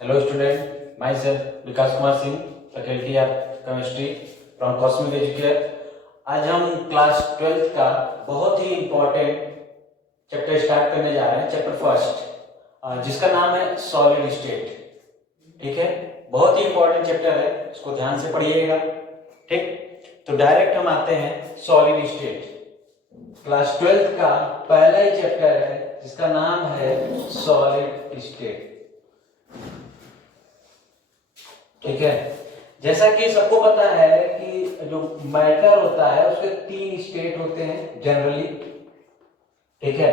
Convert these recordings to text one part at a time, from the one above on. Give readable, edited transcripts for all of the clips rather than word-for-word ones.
Hello student, myself Vikas Kumar Singh, faculty of chemistry from cosmic educare. आज हम class 12th का बहुत ही इम्पोर्टेंट चैप्टर स्टार्ट करने जा रहे हैं, चैप्टर फर्स्ट, जिसका नाम है सॉलिड स्टेट। ठीक है, बहुत ही इम्पोर्टेंट चैप्टर है, इसको ध्यान से पढ़िएगा। ठीक, तो डायरेक्ट हम आते हैं सॉलिड स्टेट। क्लास 12th का पहला ही चैप्टर है जिसका नाम है सॉलिड स्टेट। ठीक है, जैसा कि सबको पता है कि जो मैटर होता है उसके 3 स्टेट होते हैं जनरली। ठीक है,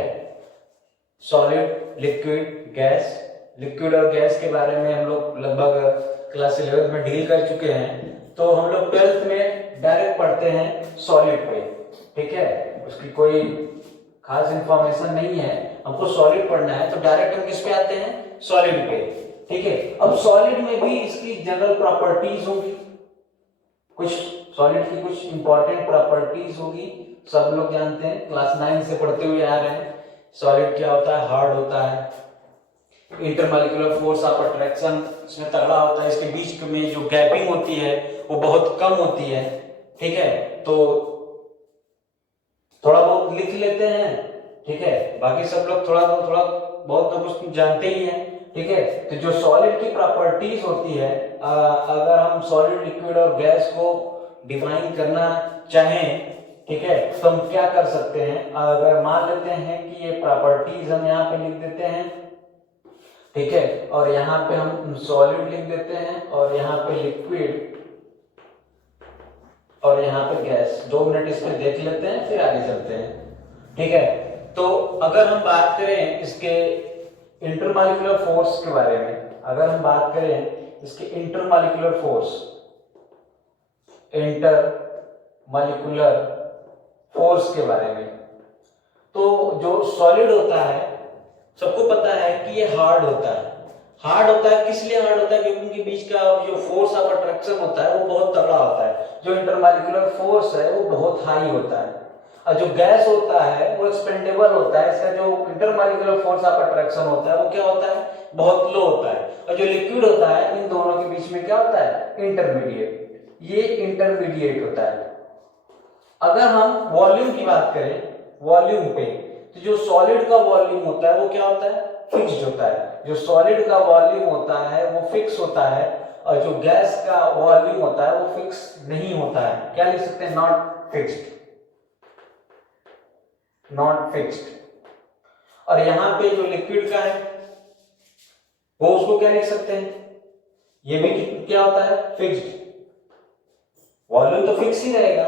सॉलिड, लिक्विड, गैस। लिक्विड और गैस के बारे में हम लोग लगभग क्लास 11th में डील कर चुके हैं, तो हम लोग 12th में डायरेक्ट पढ़ते हैं सॉलिड पे। ठीक है, उसकी कोई खास इंफॉर्मेशन नहीं है, हमको सॉलिड पढ़ना है, तो डायरेक्ट हम किस पे आते हैं, सॉलिड पे। ठीक है, अब सॉलिड में भी इसकी जनरल प्रॉपर्टीज होगी, कुछ सॉलिड की कुछ इंपॉर्टेंट प्रॉपर्टीज होगी, सब लोग जानते हैं, क्लास 9 से पढ़ते हुए आ रहे हैं। सॉलिड क्या होता है, हार्ड होता है, इंटरमॉलिक्यूलर फोर्स ऑफ अट्रैक्शन इसमें तगड़ा होता है, इसके बीच में जो गैपिंग होती है वो बहुत कम होती है। ठीक है, तो थोड़ा बहुत लिख लेते हैं। ठीक है, बाकी सब लोग थोड़ा बहुत तो कुछ जानते ही हैं। ठीक है, तो जो सॉलिड की प्रॉपर्टीज होती है, अगर हम सॉलिड, लिक्विड और गैस को डिफाइन करना चाहें, ठीक है, तो हम क्या कर सकते हैं, अगर मान लेते हैं कि ये प्रॉपर्टीज हम यहाँ पे लिख देते हैं। ठीक है, और यहाँ पे हम सॉलिड लिख देते हैं, और यहाँ पे लिक्विड, और यहाँ पे गैस। 2 मिनट इस पे देख लेते हैं, फिर आगे चलते हैं। ठीक है, तो अगर हम बात करें इसके इंटरमॉलिक्यूलर फोर्स के बारे में, अगर हम बात करें इसके इंटरमॉलिक्यूलर फोर्स, इंटरमॉलिक्यूलर फोर्स के बारे में, तो जो सॉलिड होता है सबको पता है कि ये हार्ड होता है। हार्ड होता है, किस लिए हार्ड होता है, क्योंकि उनके बीच का जो फोर्स ऑफ अट्रैक्शन होता है वो बहुत तगड़ा होता है। जो इंटरमॉलिक्यूलर फोर्स है वो बहुत हाई होता है, और जो गैस होता है वो एक्सपेंडेबल होता है, इसका जो इंटरमॉलिक्यूलर फोर्स ऑफ अट्रैक्शन होता है वो क्या होता है, बहुत लो होता है। और जो लिक्विड होता है, इन दोनों के बीच में क्या होता है, इंटरमीडिएट, ये इंटरमीडिएट होता है। अगर हम वॉल्यूम की बात करें, वॉल्यूम पे, तो जो सॉलिड का वॉल्यूम होता है वो क्या होता है, फिक्स्ड होता है। जो सॉलिड का वॉल्यूम होता है वो फिक्स होता है, और जो गैस का वॉल्यूम होता है वो फिक्स नहीं होता है। क्या लिख सकते हैं, नॉट फिक्स्ड, नॉट फिक्स्ड। और यहां पे जो लिक्विड का है वो उसको क्या लिख सकते हैं, ये भी क्या होता है, फिक्स्ड, वॉल्यूम तो फिक्स ही रहेगा।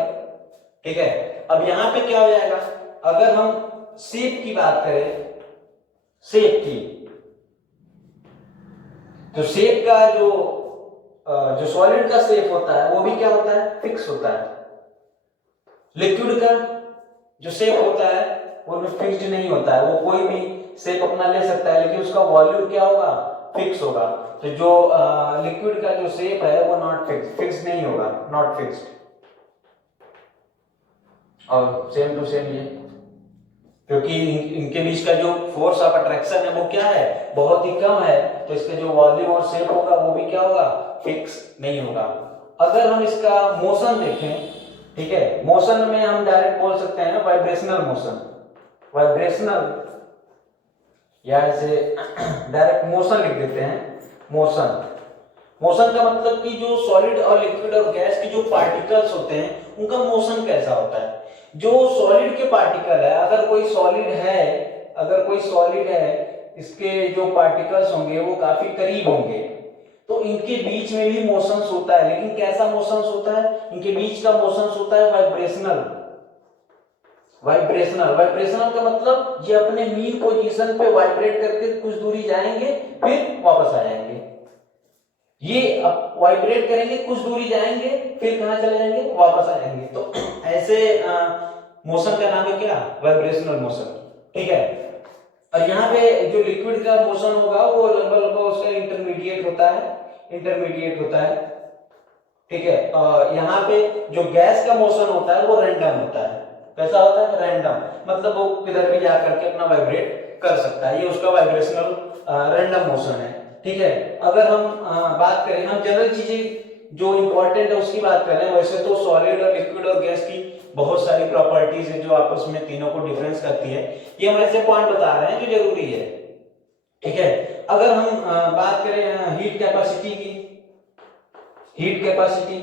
ठीक है, अब यहां पे क्या हो जाएगा, अगर हम शेप की बात करें, शेप की, तो शेप का जो सॉलिड का शेप होता है वो भी क्या होता है, फिक्स होता है। लिक्विड का जो शेप होता है वो भी फिक्स्ड नहीं होता है, वो कोई भी शेप अपना ले सकता है, लेकिन उसका वॉल्यूम क्या होगा, फिक्स होगा। तो जो लिक्विड का जो शेप है वो नॉट फिक्स, फिक्स नहीं होगा, नॉट फिक्स्ड। और सेम टू सेम ये, क्योंकि इनके बीच का जो फोर्स ऑफ अट्रैक्शन है वो क्या है, बहुत ही कम है, तो इसका जो वॉल्यूम और शेप होगा वो भी क्या होगा, फिक्स नहीं होगा। अगर हम इसका मोशन देखें, ठीक है, मोशन में हम डायरेक्ट बोल सकते हैं वाइब्रेशनल मोशन, वाइब्रेशनल, या ऐसे डायरेक्ट मोशन लिख देते हैं, मोशन। मोशन का मतलब कि जो सॉलिड और लिक्विड और गैस के जो पार्टिकल्स होते हैं उनका मोशन कैसा होता है। जो सॉलिड के पार्टिकल है, अगर कोई सॉलिड है, अगर कोई सॉलिड है, इसके जो पार्टिकल्स होंगे वो काफी करीब होंगे, तो इनके बीच में भी मोशंस होता है, लेकिन कैसा मोशंस होता है, इनके बीच का मोशंस होता है वाइब्रेशनल। वाइब्रेशनल, वाइब्रेशनल का मतलब ये अपने मीन पोजीशन पे वाइब्रेट करके कुछ दूरी जाएंगे फिर वापस आ जाएंगे। ये अब वाइब्रेट करेंगे, कुछ दूरी जाएंगे, फिर कहां चले जाएंगे, वापस आ जाएंगे। तो ऐसे मोशन का नाम है क्या, वाइब्रेशनल मोशन। ठीक है, और यहाँ पे जो लिक्विड का मोशन होगा वो लगभग उसका इंटरमीडिएट होता है, इंटरमीडिएट होता है। ठीक है, यहाँ पे जो गैस का मोशन होता है वो रैंडम होता है। कैसा होता है, रैंडम, मतलब वो किधर भी जाकर के अपना वाइब्रेट कर सकता है, ये उसका वाइब्रेशनल रैंडम मोशन है। ठीक है। अगर हम बात करें, हम जनरल चीजें जो इंपॉर्टेंट है उसकी बात कर रहे हैं, वैसे तो सॉलिड और लिक्विड और गैस की बहुत सारी प्रॉपर्टीज है जो आपस में तीनों को डिफरेंस करती है। ये हम ऐसे पॉइंट बता रहे हैं जो जरूरी है, ठीक है। अगर हम बात करें हीट कैपेसिटी की, हीट कैपेसिटी,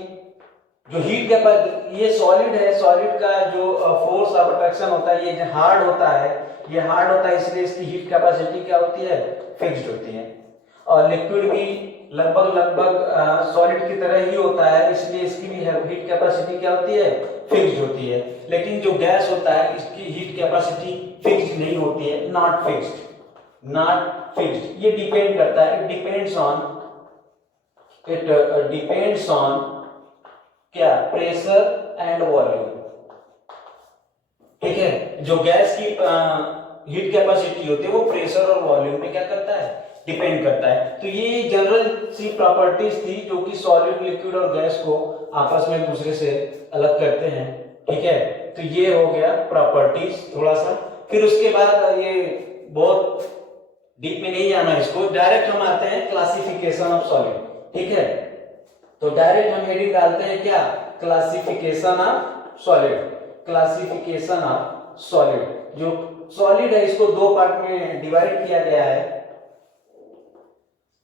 जो हीट कैपेसिटी, ये सॉलिड है, सॉलिड का जो फोर्स ऑफ अट्रैक्शन होता है ये हार्ड होता है, ये हार्ड होता है, इसलिए इसकी हीट कैपेसिटी क्या होती है, फिक्स्ड होती है। और लिक्विड भी लगभग सॉलिड की तरह ही होता है, इसलिए इसकी भी हीट कैपेसिटी क्या होती है, फिक्स्ड होती है। लेकिन जो गैस होता है इसकी हीट कैपेसिटी फिक्स्ड नहीं होती है, नॉट फिक्स्ड, नॉट फिक्स्ड। ये डिपेंड करता है, इट डिपेंड्स ऑन क्या, प्रेशर एंड वॉल्यूम, ठीक है। जो गैस की हीट कैपेसिटी होती है वो प्रेशर और वॉल्यूम पे क्या करता है, डिपेंड करता है। तो ये जनरल सी प्रॉपर्टीज थी जो कि सॉलिड, लिक्विड और गैस को आपस में एक दूसरे से अलग करते हैं, ठीक है। तो ये हो गया प्रॉपर्टीज थोड़ा सा। फिर उसके बाद ये बहुत डीप में नहीं जाना, इसको डायरेक्ट हम आते हैं क्लासिफिकेशन ऑफ सॉलिड, ठीक है। तो डायरेक्ट हम हेडिंग डालते हैं क्या, classification of solid, classification of solid. जो सॉलिड है इसको दो पार्ट में डिवाइड किया गया है।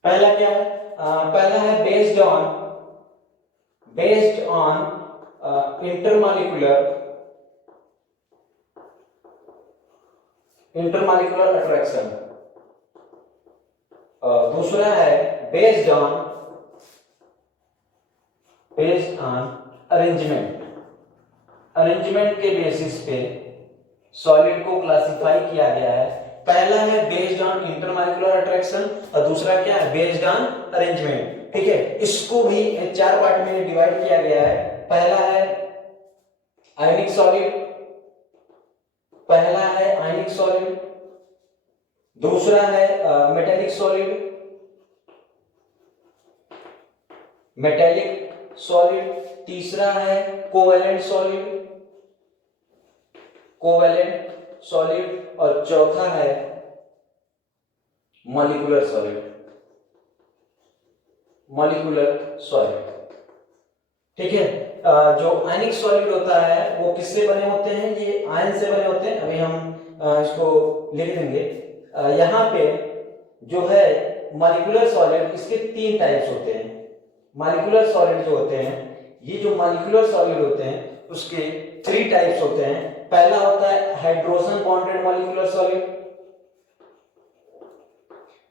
पहला क्या है, पहला है बेस्ड ऑन इंटरमॉलिक्यूलर अट्रैक्शन। दूसरा है बेस्ड ऑन अरेंजमेंट के बेसिस पे सॉलिड को क्लासिफाई किया गया है। पहला है बेस्ड ऑन इंटरमॉलिक्यूलर अट्रैक्शन और दूसरा क्या है, बेस्ड ऑन अरेंजमेंट, ठीक है। इसको भी चार पार्ट में डिवाइड किया गया है। पहला है आयनिक सॉलिड, दूसरा है मेटेलिक सॉलिड, तीसरा है कोवेलेंट सॉलिड और चौथा है मॉलिक्यूलर सॉलिड, ठीक है। जो आयनिक सॉलिड होता है वो किससे बने होते हैं, ये आयन से बने होते हैं। अभी हम इसको लिख देंगे। यहाँ पे जो है मॉलिक्यूलर सॉलिड, इसके तीन टाइप्स होते हैं। मॉलिक्यूलर सॉलिड जो होते हैं, ये जो मॉलिक्यूलर सॉलिड होते हैं उसके थ्री टाइप्स होते हैं। पहला होता है hydrogen bonded molecular solid,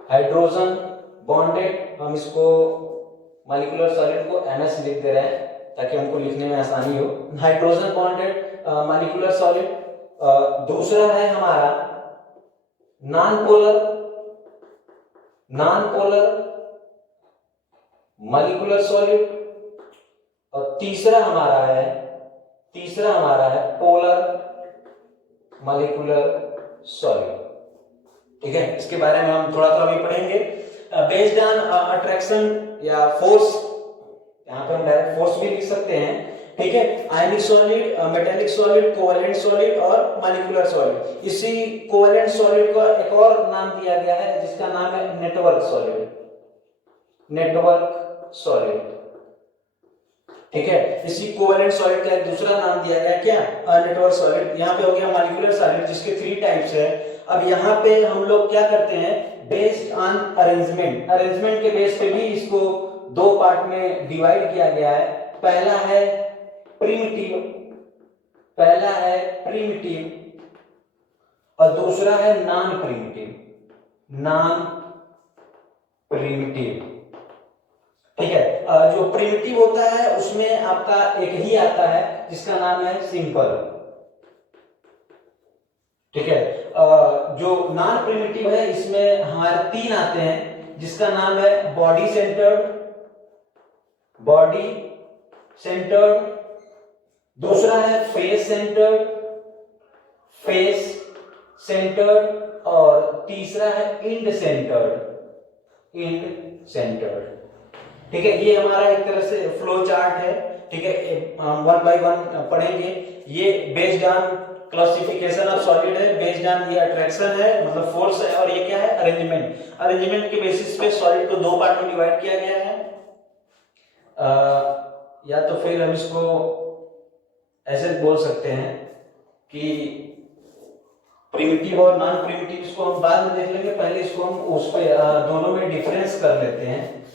hydrogen bonded, हम इसको मॉलिक्यूलर सॉलिड को MS लिख दे रहे हैं ताकि हमको लिखने में आसानी हो। Hydrogen bonded molecular solid. दूसरा है हमारा नॉन पोलर मॉलिक्यूलर सॉलिड और तीसरा हमारा है पोलर मॉलिक्यूलर सॉलिड, ठीक है। इसके बारे में हम थोड़ा अभी पढ़ेंगे। बेस्ड ऑन अट्रैक्शन या फोर्स, यहाँ पे हम डायरेक्ट फोर्स भी लिख सकते हैं, ठीक है। आयनिक solid, metallic solid, covalent solid और मॉलिक्यूलर सॉलिड। इसी कोवेलेंट सॉलिड को एक और नाम दिया गया है जिसका नाम है नेटवर्क सॉलिड, ठीक है। इसी कोवेलेंट सॉलिड का एक दूसरा नाम दिया गया क्या, नेटवर्क सॉलिड। यहाँ पे हो गया मॉलिक्यूलर सॉलिड जिसके थ्री टाइप्स है। अब यहाँ पे हम लोग क्या करते हैं, बेस्ड ऑन अरेंजमेंट के बेस पे भी इसको दो पार्ट में डिवाइड किया गया है। पहला है प्रिमिटिव और दूसरा है नॉन प्रिमिटिव, ठीक है। जो प्रिमिटिव होता है उसमें आपका एक ही आता है जिसका नाम है सिंपल, ठीक है। जो नॉन प्रिमिटिव है इसमें हमारे तीन आते हैं जिसका नाम है बॉडी सेंटर्ड, दूसरा है फेस सेंटर्ड और तीसरा है इंड सेंटर्ड, ठीक है। ये हमारा एक तरह से फ्लो चार्ट है, ठीक है। हम वन बाय वन पढ़ेंगे। ये based on classification of solid है, बेस्ड ऑन ये अट्रैक्शन है मतलब फोर्स है, और ये क्या है, अरेंजमेंट के बेसिस पे सॉलिड को दो पार्ट में डिवाइड किया गया है। या तो फिर हम इसको ऐसे बोल सकते हैं कि प्रिमिटिव और नॉन प्रिमिटिव, इसको हम बाद में देख लेंगे, पहले इसको हम उस पे दोनों में डिफरेंस कर लेते हैं।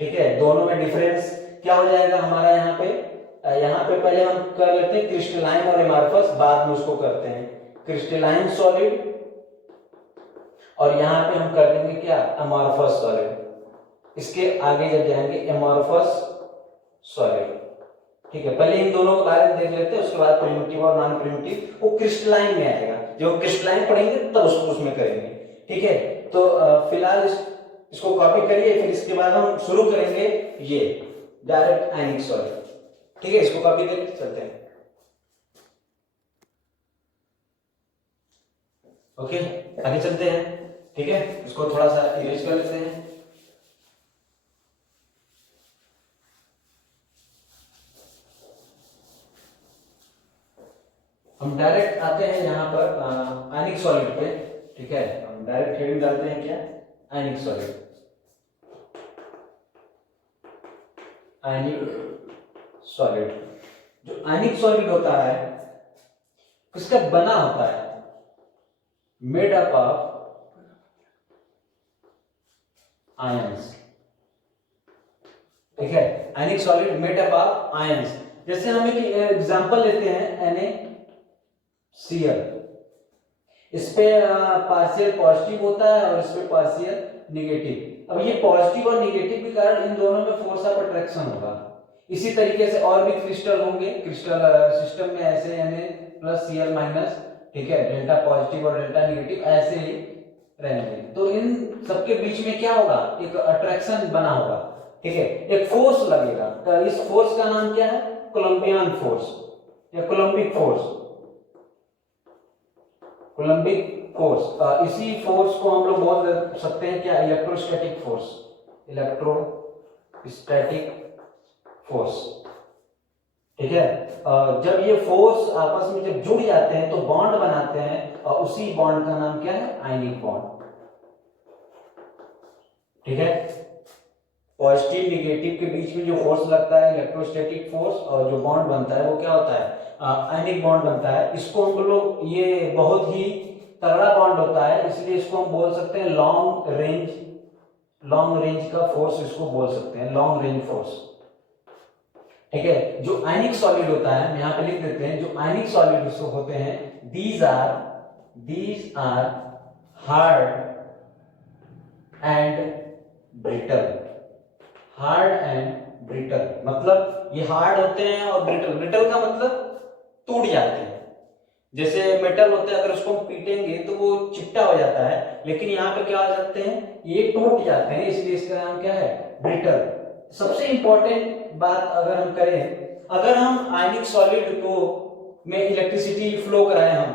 ठीक है, दोनों में डिफरेंस क्या हो जाएगा हमारा यहाँ पे पहले हम कर लेते हैं क्रिस्टलाइन और एमॉर्फस, बाद में उसको करते हैं क्रिस्टलाइन सॉलिड, और यहाँ पे हम कर लेंगे क्या, एमॉर्फस सॉलिड। इसके आगे जब जाएंगे एमॉर्फस सॉलिड। ठीक है, पहले इन दोनों के बारे में देख लेते हैं, उसके बाद प्रिमिटिव और नॉन प्रिमिटिव वो क्रिस्टलाइन में आएगा, जो क्रिस्टलाइन पढ़ेंगे तब उसको उसमें करेंगे। ठीक है, तो फिलहाल इसको कॉपी करिए, फिर इसके बाद हम शुरू करेंगे ये डायरेक्ट आयनिक सॉलिड। ठीक है, इसको कॉपी करके चलते हैं। ओके, आगे चलते हैं। ठीक है, इसको थोड़ा सा इरेज कर लेते हैं। हम डायरेक्ट आते हैं यहाँ पर आयनिक सॉलिड पे। ठीक है, हम डायरेक्ट हेडिंग डालते हैं क्या, आयनिक सॉलिड। आयनिक सॉलिड, जो आयनिक सॉलिड होता है किसका बना होता है, मेड अप ऑफ आयंस। ठीक है, आयनिक solid made up of ions. जैसे हम एक एग्जांपल लेते हैं NaCl, इस पे पार्शियल पॉजिटिव होता है और इस पे पार्शियल निगेटिव। अब ये पॉजिटिव और निगेटिव के कारण इन दोनों में फोर्स ऑफ अट्रैक्शन होगा। इसी तरीके से और भी क्रिस्टल होंगे, क्रिस्टल सिस्टम में ऐसे Na+Cl-, ठीक है, डेल्टा पॉजिटिव और डेल्टा निगेटिव ऐसे ही रहेंगे। तो इन सबके बीच में क्या होगा, एक अट्रैक्शन बना होगा। ठीक है, एक फोर्स लगेगा, तो इस फोर्स का नाम क्या है, कोलंबियन फोर्स या कोलंबिक फोर्स। कोलंबिक फोर्स, इसी फोर्स को हम लोग बोल सकते हैं क्या, इलेक्ट्रोस्टैटिक फोर्स। Electrostatic force. ठीक है, जब ये फोर्स आपस में जब जुड़ जाते हैं तो बॉन्ड बनाते हैं, और उसी बॉन्ड का नाम क्या है, आयनिक बॉन्ड। ठीक है, पॉजिटिव निगेटिव के बीच में जो फोर्स लगता है इलेक्ट्रोस्टैटिक फोर्स, और जो बॉन्ड बनता है वो क्या होता है, आयनिक बॉन्ड बनता है। इसको हम लोग, ये बहुत ही तगड़ा बॉन्ड होता है, इसलिए इसको हम बोल सकते हैं लॉन्ग रेंज का फोर्स, इसको बोल सकते हैं लॉन्ग रेंज फोर्स। ठीक है, जो आयनिक सॉलिड होता है, हम यहाँ पे लिख देते हैं, जो आयनिक सॉलिड होते हैं, these are hard and brittle। Hard and brittle, मतलब ये हार्ड होते हैं, और ब्रिटल का मतलब टूट जाते हैं। जैसे मेटल होता है, अगर उसको हम पीटेंगे तो वो चिपटा हो जाता है, लेकिन यहाँ पे क्या हो जाते हैं, ये टूट जाते हैं, इसलिए इसका नाम क्या है, ब्रिटल। सबसे इंपॉर्टेंट बात अगर हम करें, अगर हम आयनिक सॉलिड को में इलेक्ट्रिसिटी फ्लो कराएं हम,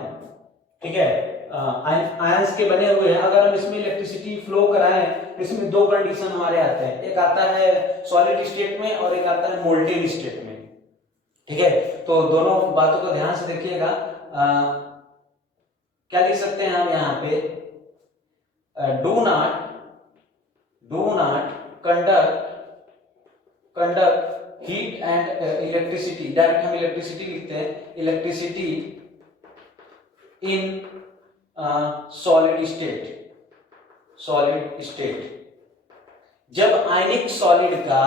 ठीक है, आयंस के बने हुए हैं, अगर हम इसमें इलेक्ट्रिसिटी फ्लो कराएं, इसमें दो कंडीशन हमारे आते हैं, एक आता है सॉलिड स्टेट में और एक आता है मोल्टेन स्टेट में। ठीक है, तो दोनों बातों को ध्यान से देखिएगा। क्या लिख सकते हैं हम यहाँ पे, do not conduct heat and electricity. Direct हम इलेक्ट्रिसिटी लिखते हैं, इलेक्ट्रिसिटी इन सॉलिड स्टेट। जब आयनिक सॉलिड का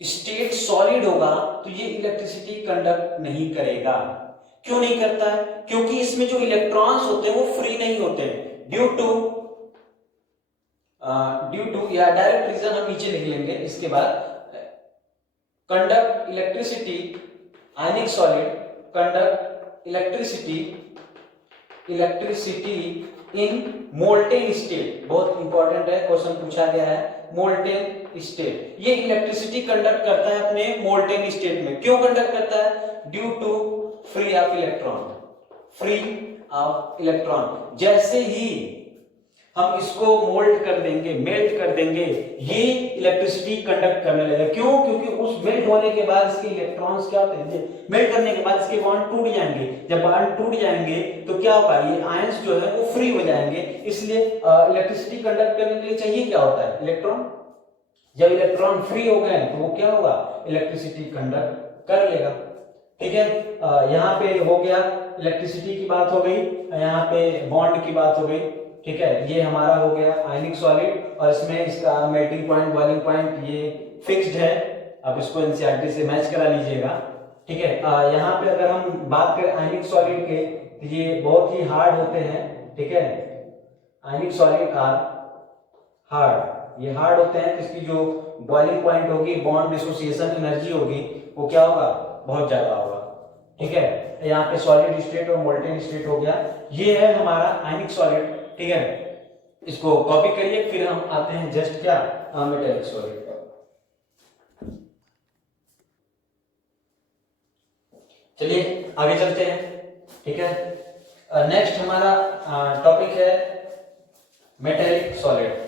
स्टेट सॉलिड होगा तो ये इलेक्ट्रिसिटी कंडक्ट नहीं करेगा। क्यों नहीं करता है, क्योंकि इसमें जो इलेक्ट्रॉन्स होते हैं वो फ्री नहीं होते, ड्यू टू या डायरेक्ट रीजन हम नीचे लिख लेंगे इसके बाद, conduct electricity, ionic solid conduct electricity in molten state. बहुत इंपॉर्टेंट है, क्वेश्चन पूछा गया है, मोल्टेन स्टेट। ये इलेक्ट्रिसिटी कंडक्ट करता है अपने मोल्टेन स्टेट में। क्यों कंडक्ट करता है, due to free of electron. जैसे ही हम इसको मोल्ड कर देंगे, मेल्ट कर देंगे, ये इलेक्ट्रिसिटी कंडक्ट करने लगेगा। क्यों? क्योंकि उस मेल्ट होने के बाद इसके इलेक्ट्रॉन्स क्या होते हैं, मेल्ट करने के बाद इसके बॉन्ड टूट जाएंगे। जब बॉन्ड टूट जाएंगे तो क्या होगा, ये आयंस जो है वो फ्री हो जाएंगे। इसलिए इलेक्ट्रिसिटी कंडक्ट करने के लिए चाहिए क्या होता है, इलेक्ट्रॉन। जब इलेक्ट्रॉन फ्री हो गए तो वो क्या होगा, इलेक्ट्रिसिटी कंडक्ट कर लेगा। ठीक है, यहाँ पे हो गया, इलेक्ट्रिसिटी की बात हो गई, यहाँ पे बॉन्ड की बात हो गई। ठीक है, ये हमारा हो गया आयनिक सॉलिड, और इसमें इसका मेल्टिंग पॉइंट, बॉइलिंग पॉइंट ये फिक्स्ड है। अब इसको एनसीईआरटी से मैच करा लीजिएगा। ठीक है, यहाँ पे अगर हम बात करें आयनिक सॉलिड के, तो ये बहुत ही हार्ड होते हैं। ठीक है, आयनिक सॉलिड आर हार्ड, ये हार्ड होते हैं, तो इसकी जो बॉइलिंग पॉइंट होगी, बॉन्ड डिसोसिएशन एनर्जी होगी, वो क्या होगा, बहुत ज्यादा होगा। ठीक है, यहाँ पे सॉलिड स्टेट और मोल्टेन स्टेट हो गया। ये है हमारा आयनिक सॉलिड। ठीक है, इसको कॉपी करिए, फिर हम आते हैं जस्ट क्या, मेटेलिक सॉलिड। चलिए आगे चलते हैं। ठीक है, नेक्स्ट हमारा टॉपिक है मेटेलिक सॉलिड।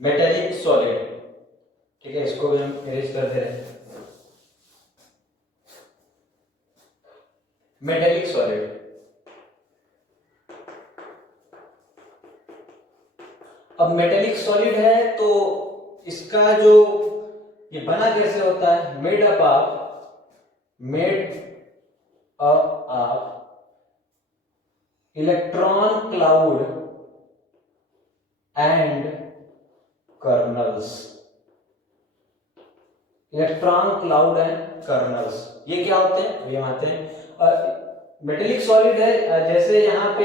मेटेलिक सॉलिड, ठीक है, इसको भी हम इरेज कर दे रहे हैं। मेटेलिक सॉलिड, अब मेटेलिक सॉलिड है तो इसका जो ये बना कैसे होता है, made up of electron cloud and colonel's. Electron cloud and colonel's, ये क्या होते हैं, ये आते हैं। मेटेलिक सॉलिड है, जैसे यहाँ पे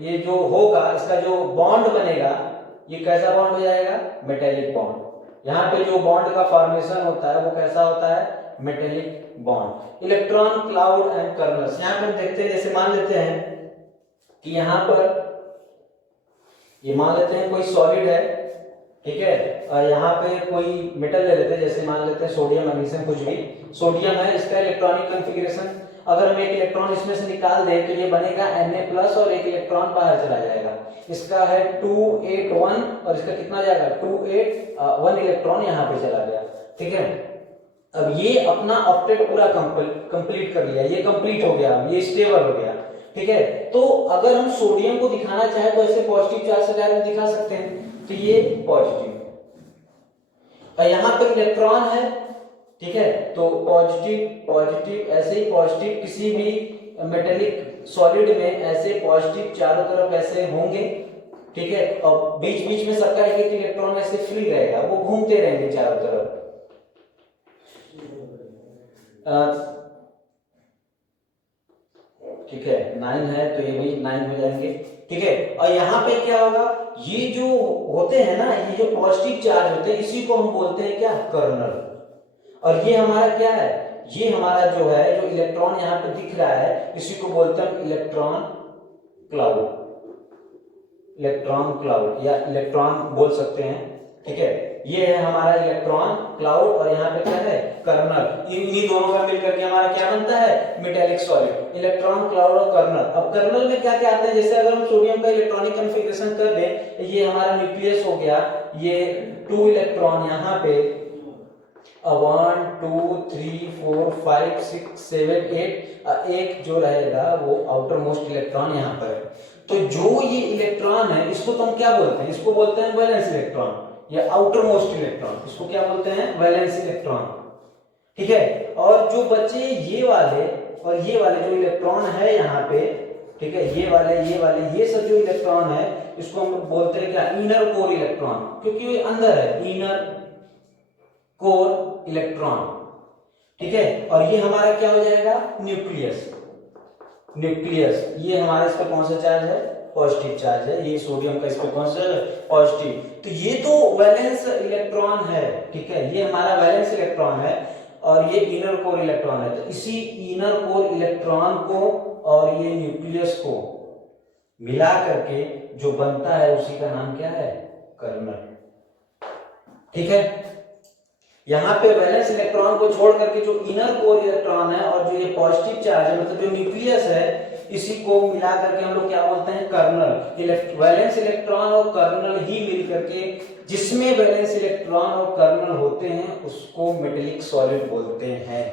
ये जो होगा, इसका जो बॉन्ड बनेगा, ये कैसा बॉन्ड हो जाएगा, मेटेलिक बॉन्ड। यहाँ पे जो बॉन्ड का फॉर्मेशन होता है वो कैसा होता है, metallic bond. Electron cloud and colonel's, यहाँ पे हम देखते हैं, जैसे मान लेते हैं कि यहाँ पर ये मान लेते हैं कोई सॉलिड है। ठीक है, यहाँ पे कोई मेटल ले लेते हैं, जैसे मान लेते हैं सोडियम, मैग्नीशियम, कुछ भी सोडियम है। इसका इलेक्ट्रॉनिक कॉन्फ़िगरेशन, अगर हम एक इलेक्ट्रॉन इसमें से निकाल दें तो ये बनेगा Na+ और एक इलेक्ट्रॉन बाहर चला जाएगा। इसका है 281 और इसका कितना जाएगा, 281 इलेक्ट्रॉन यहाँ पे चला गया। ठीक है, अब ये अपना ऑक्टेट पूरा कंप्लीट कर लिया, ये कंप्लीट हो गया, ये स्टेबल हो गया। ठीक है, तो अगर हम सोडियम को दिखाना चाहे तो ऐसे पॉजिटिव चार्ज से डायरेक्ट दिखा सकते हैं, तो ये पॉजिटिव, और यहाँ पर इलेक्ट्रॉन है। ठीक है, तो पॉजिटिव ऐसे ही पॉजिटिव, किसी भी मेटेलिक सॉलिड में ऐसे पॉजिटिव चारों तरफ ऐसे होंगे। ठीक है, और बीच बीच में सबका एक इलेक्ट्रॉन ऐसे फ्री रहेगा, वो घूमते रहेंगे चारों तरफ। ठीक है, 9 है तो ये भी 9 हो जाएंगे। ठीक है, और यहाँ पे क्या होगा, ये जो होते हैं ना, ये जो पॉजिटिव चार्ज होते हैं, इसी को हम बोलते हैं क्या, कर्नल। और ये हमारा क्या है, ये हमारा जो है, जो इलेक्ट्रॉन यहाँ पे दिख रहा है, इसी को बोलते हैं इलेक्ट्रॉन क्लाउड। इलेक्ट्रॉन क्लाउड या इलेक्ट्रॉन बोल सकते हैं। ठीक है, ये है हमारा इलेक्ट्रॉन क्लाउड, और यहाँ पे क्या है, कर्नल। इन्हीं दोनों का मिलकर के हमारा क्या बनता है, मेटेलिक सॉलिड। इलेक्ट्रॉन क्लाउड और कर्नल। अब कर्नल में क्या क्या आते हैं, जैसे अगर हम सोडियम का इलेक्ट्रॉनिक कॉन्फ़िगरेशन कर दें, ये हमारा न्यूक्लियस हो गया, ये 2 इलेक्ट्रॉन यहाँ पे 1 2 3 4 5 6 7 8, एक जो रहेगा वो आउटर मोस्ट इलेक्ट्रॉन यहाँ पर है। तो जो ये इलेक्ट्रॉन है, इसको तो हम क्या बोलते हैं, इसको बोलते हैं वैलेंस इलेक्ट्रॉन या आउटर मोस्ट इलेक्ट्रॉन। इसको क्या बोलते हैं, वैलेंस इलेक्ट्रॉन। ठीक है, और जो बचे ये वाले और ये वाले जो इलेक्ट्रॉन है यहाँ पे, ठीक है, ये वाले ये सब जो इलेक्ट्रॉन है, इसको हम बोलते हैं क्या, इनर कोर इलेक्ट्रॉन, क्योंकि ये अंदर है, इनर कोर इलेक्ट्रॉन। ठीक है, और ये हमारा क्या हो जाएगा, न्यूक्लियस। ये हमारा इस पर कौन सा चार्ज है, पॉजिटिव चार्ज है। ये सोडियम का इस पर कौन सा है, पॉजिटिव। तो ये तो वैलेंस इलेक्ट्रॉन है। ठीक है, ये हमारा वैलेंस इलेक्ट्रॉन है, और ये इनर कोर इलेक्ट्रॉन है। तो इसी इनर कोर इलेक्ट्रॉन को और ये न्यूक्लियस को मिला करके जो बनता है, उसी का नाम क्या है, कर्नल। ठीक है, यहाँ पे वैलेंस इलेक्ट्रॉन को छोड़ करके जो इनर कोर इलेक्ट्रॉन है और जो ये पॉजिटिव चार्ज है, मतलब जो न्यूक्लियस है, इसी को मिला करके हम लोग क्या बोलते हैं, कर्नल। वैलेंस इलेक्ट्रॉन और कर्नल ही मिल करके, जिसमें वैलेंस इलेक्ट्रॉन और कर्नल होते हैं उसको मेटेलिक सॉलिड बोलते हैं।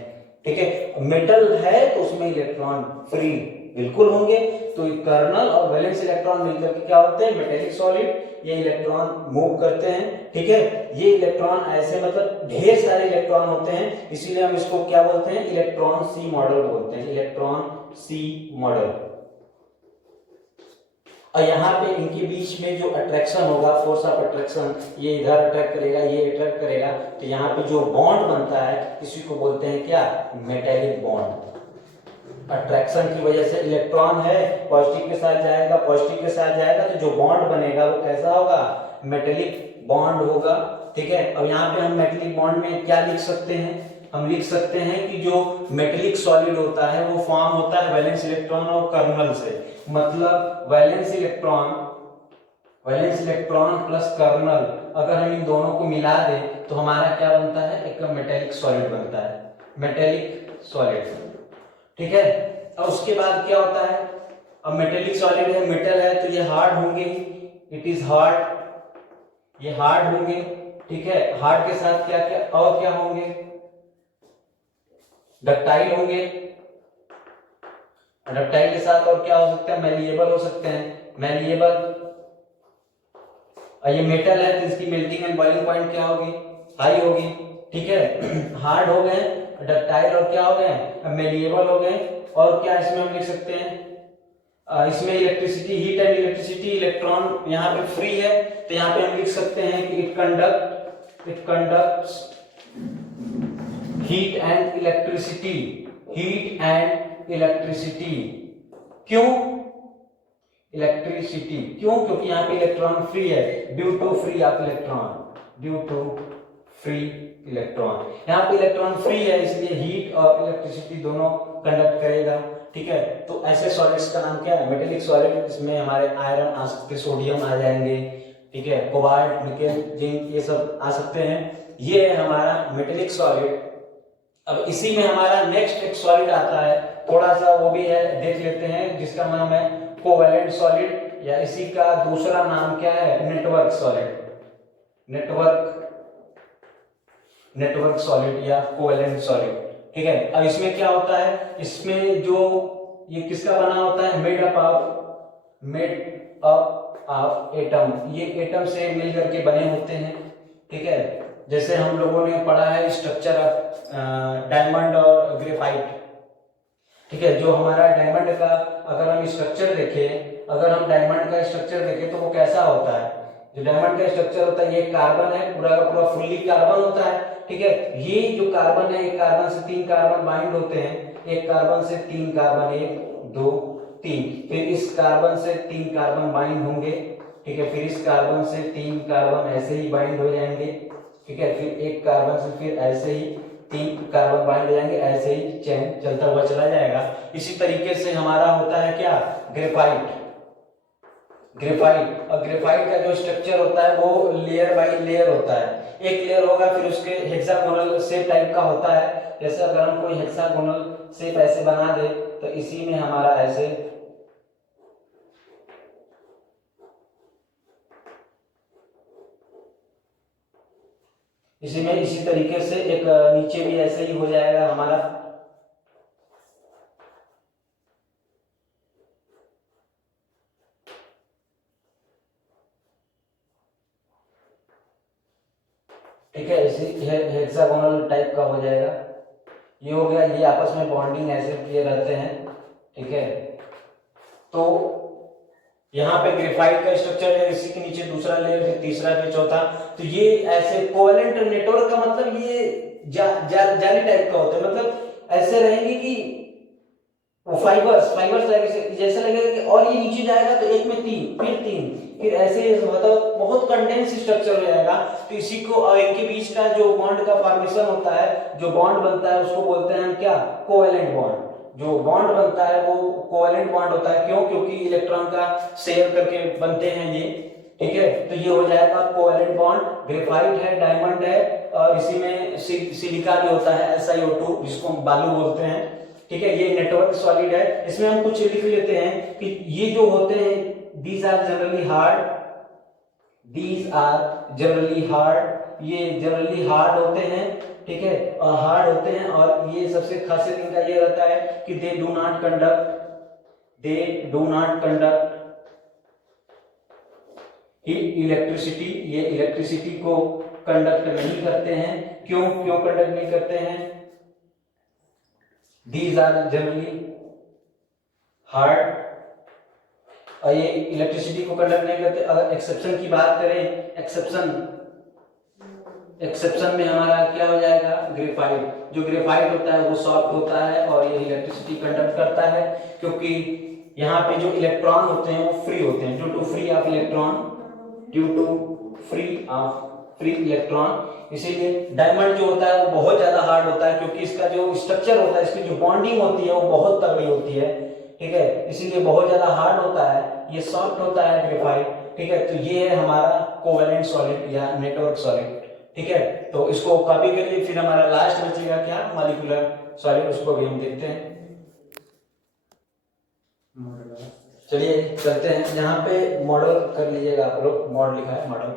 ठीक है, मेटल है तो उसमें इलेक्ट्रॉन फ्री बिल्कुल होंगे, तो कर्नल और वैलेंस इलेक्ट्रॉन मिलकर के क्या होते हैं, मेटेलिक सॉलिड। ये इलेक्ट्रॉन मूव करते हैं। ठीक है, ये इलेक्ट्रॉन ऐसे मतलब ढेर सारे इलेक्ट्रॉन होते हैं, इसीलिए हम इसको क्या बोलते हैं, इलेक्ट्रॉन सी मॉडल बोलते हैं, इलेक्ट्रॉन सी मॉडल। और यहाँ पे इनके बीच में जो अट्रैक्शन होगा, फोर्स ऑफ अट्रैक्शन, ये इधर अट्रैक्ट करेगा, ये अट्रैक्ट करेगा, तो यहाँ पे जो बॉन्ड बनता है इसी को बोलते हैं क्या, मेटेलिक बॉन्ड। अट्रैक्शन की वजह से इलेक्ट्रॉन है, पॉजिटिव के साथ जाएगा, पॉजिटिव के साथ जाएगा, तो जो बॉन्ड बनेगा वो कैसा होगा, मेटेलिक बॉन्ड होगा। ठीक है, अब यहाँ पे हम मेटेलिक बॉन्ड में क्या लिख सकते हैं, हम लिख सकते हैं कि जो मेटेलिक सॉलिड होता है वो फॉर्म होता है वैलेंस इलेक्ट्रॉन और कर्नल से। मतलब वैलेंस इलेक्ट्रॉन प्लस कर्नल, अगर हम इन दोनों को मिला दें तो हमारा क्या बनता है, एक मेटेलिक सॉलिड बनता है, मेटेलिक सॉलिड। ठीक है, अब उसके बाद क्या होता है, अब मेटेलिक सॉलिड है, मेटल है, तो ये हार्ड होंगे, इट इज हार्ड, ये हार्ड होंगे। ठीक है, हार्ड के साथ क्या क्या और क्या होंगे, डक्टाइल होंगे, डक्टाइल के साथ और क्या हो सकते हैं, मैलिएबल हो सकते हैं, मैलिएबल। और ये मेटल है तो इसकी मेल्टिंग एंड बॉइलिंग पॉइंट क्या होगी, हाई होगी। ठीक है, हार्ड हो गए, डक्टाइल और क्या हो गए, मैलिएबल हो गए। और क्या इसमें हम लिख सकते हैं, इसमें electricity, heat and electricity, electron यहाँ पे फ्री है, तो यहाँ पे हम लिख सकते हैं कि it conducts heat and electricity, heat and electricity. क्यों इलेक्ट्रिसिटी, क्यों, क्योंकि यहाँ पे इलेक्ट्रॉन फ्री है, due to free of electron, due to free electron. यहाँ पे इलेक्ट्रॉन फ्री है इसलिए हीट और इलेक्ट्रिसिटी दोनों कंडक्ट करेगा। ठीक है, तो ऐसे सॉलिड्स का नाम क्या है, मेटेलिक सॉलिड। इसमें हमारे आयरन आ सकते, सोडियम आ जाएंगे, ठीक है, कोबाल्ट, निकेल, जिंक, ये सब आ सकते हैं। ये है हमारा मेटेलिक सॉलिड। अब इसी में हमारा नेक्स्ट एक सॉलिड आता है, थोड़ा सा वो भी है, देख लेते हैं, जिसका नाम है कोवैलेंट सॉलिड, या इसी का दूसरा नाम क्या है, नेटवर्क सॉलिड, नेटवर्क सॉलिड या कोवैलेंट सॉलिड। ठीक है, अब इसमें क्या होता है, इसमें जो ये किसका बना होता है, मेड अप ऑफ एटम, ये एटम से मिल करके बने होते हैं। ठीक है, जैसे हम लोगों ने पढ़ा है स्ट्रक्चर ऑफ डायमंड और ग्रेफाइट। ठीक है, जो हमारा डायमंड का अगर हम स्ट्रक्चर देखें, अगर हम डायमंड का स्ट्रक्चर देखें तो वो कैसा होता है, जो डायमंड का स्ट्रक्चर होता है, ये कार्बन है, पूरा का पूरा फुल्ली कार्बन होता है। ठीक है, ये जो कार्बन है, एक कार्बन से 3 कार्बन बाइंड होते हैं, एक कार्बन से 3 कार्बन, 1 2 3, फिर इस कार्बन से 3 कार्बन बाइंड होंगे। ठीक है, फिर इस कार्बन से 3 कार्बन ऐसे ही बाइंड हो जाएंगे। ठीक है, फिर एक कार्बन से फिर ऐसे ही 3 कार्बन बाइंड हो जाएंगे, ऐसे ही चेन चलता हुआ चला जाएगा। इसी तरीके से हमारा होता है क्या, ग्रेफाइट। और ग्रेफाइट का जो स्ट्रक्चर होता है वो लेयर बाय लेयर होता है, एक लेयर होगा, फिर उसके हेक्सागोनल शेप टाइप का होता है। जैसे अगर हम कोई हेक्सागोनल शेप ऐसे बना दे तो इसी में हमारा ऐसे इसी तरीके से एक नीचे भी ऐसे ही हो जाएगा हमारा। ठीक है, इसी हेक्सागोनल टाइप का हो जाएगा। ये हो गया, ये आपस में बॉन्डिंग ऐसे किए रहते हैं। ठीक है, तो यहाँ पे ग्रेफाइट का स्ट्रक्चर है, इसी के नीचे दूसरा लेयर, फिर तीसरा, फिर चौथा। तो ये ऐसे कोवैलेंट नेटवर्क का मतलब ये जाली टाइप का होता है, मतलब ऐसे रहेंगे कि वो फाइबर्स जैसे लगेगा कि, और ये नीचे जाएगा तो एक में 3, फिर ऐसे मतलब बहुत कंडेंस स्ट्रक्चर हो जाएगा। तो इसी को और इनके बीच का जो बॉन्ड का फॉर्मेशन होता है, जो बॉन्ड बनता है, उसको बोलते हैं हम क्या, कोवैलेंट बॉन्ड। जो बॉन्ड बनता है वो कोवैलेंट बॉन्ड होता है। क्यों, क्योंकि इलेक्ट्रॉन का शेयर करके बनते हैं ये। ठीक है, तो ये हो जाएगा कोवैलेंट बॉन्ड। ग्रेफाइट है, डायमंड है, और इसी में सिलिका भी होता है, SiO2, जिसको हम बालू बोलते हैं। ठीक है, ये नेटवर्क सॉलिड है। इसमें हम कुछ लिख लेते हैं कि ये जो होते हैं these are generally hard, these are generally hard, ये जनरली हार्ड होते हैं, ठीक है, और हार्ड होते हैं। और ये सबसे खासियत इनका ये रहता है कि they do not conduct electricity, ये इलेक्ट्रिसिटी को कंडक्ट नहीं करते हैं। क्यों कंडक्ट नहीं करते हैं? दीज आर जनरली हार्ड, और ये इलेक्ट्रिसिटी को कंडक्ट नहीं करते। अगर एक्सेप्शन की बात करें, एक्सेप्शन में हमारा क्या हो जाएगा? ग्रेफाइट। जो ग्रेफाइट होता है वो सॉफ्ट होता है और ये इलेक्ट्रिसिटी कंडक्ट करता है, क्योंकि यहाँ पे जो इलेक्ट्रॉन होते हैं वो फ्री होते हैं, due to free of electron. इसीलिए डायमंड जो होता है वो बहुत ज्यादा हार्ड होता है, क्योंकि इसका जो स्ट्रक्चर होता है, इसकी जो बॉन्डिंग होती है वो बहुत तगड़ी होती है, ठीक है, इसीलिए बहुत ज्यादा हार्ड होता है। ये सॉफ्ट होता है ग्रेफाइट, ठीक है। तो ये है हमारा कोवेलेंट सॉलिड या नेटवर्क सॉलिड, ठीक है। तो इसको कॉपी करिए, फिर हमारा लास्ट बचेगा क्या? मॉलिक्यूलर सॉलिड, उसको भी हम देखते हैं। चलिए चलते हैं, यहाँ पे मॉडल कर लीजिएगा आप लोग, मॉडल लिखा है मॉडल,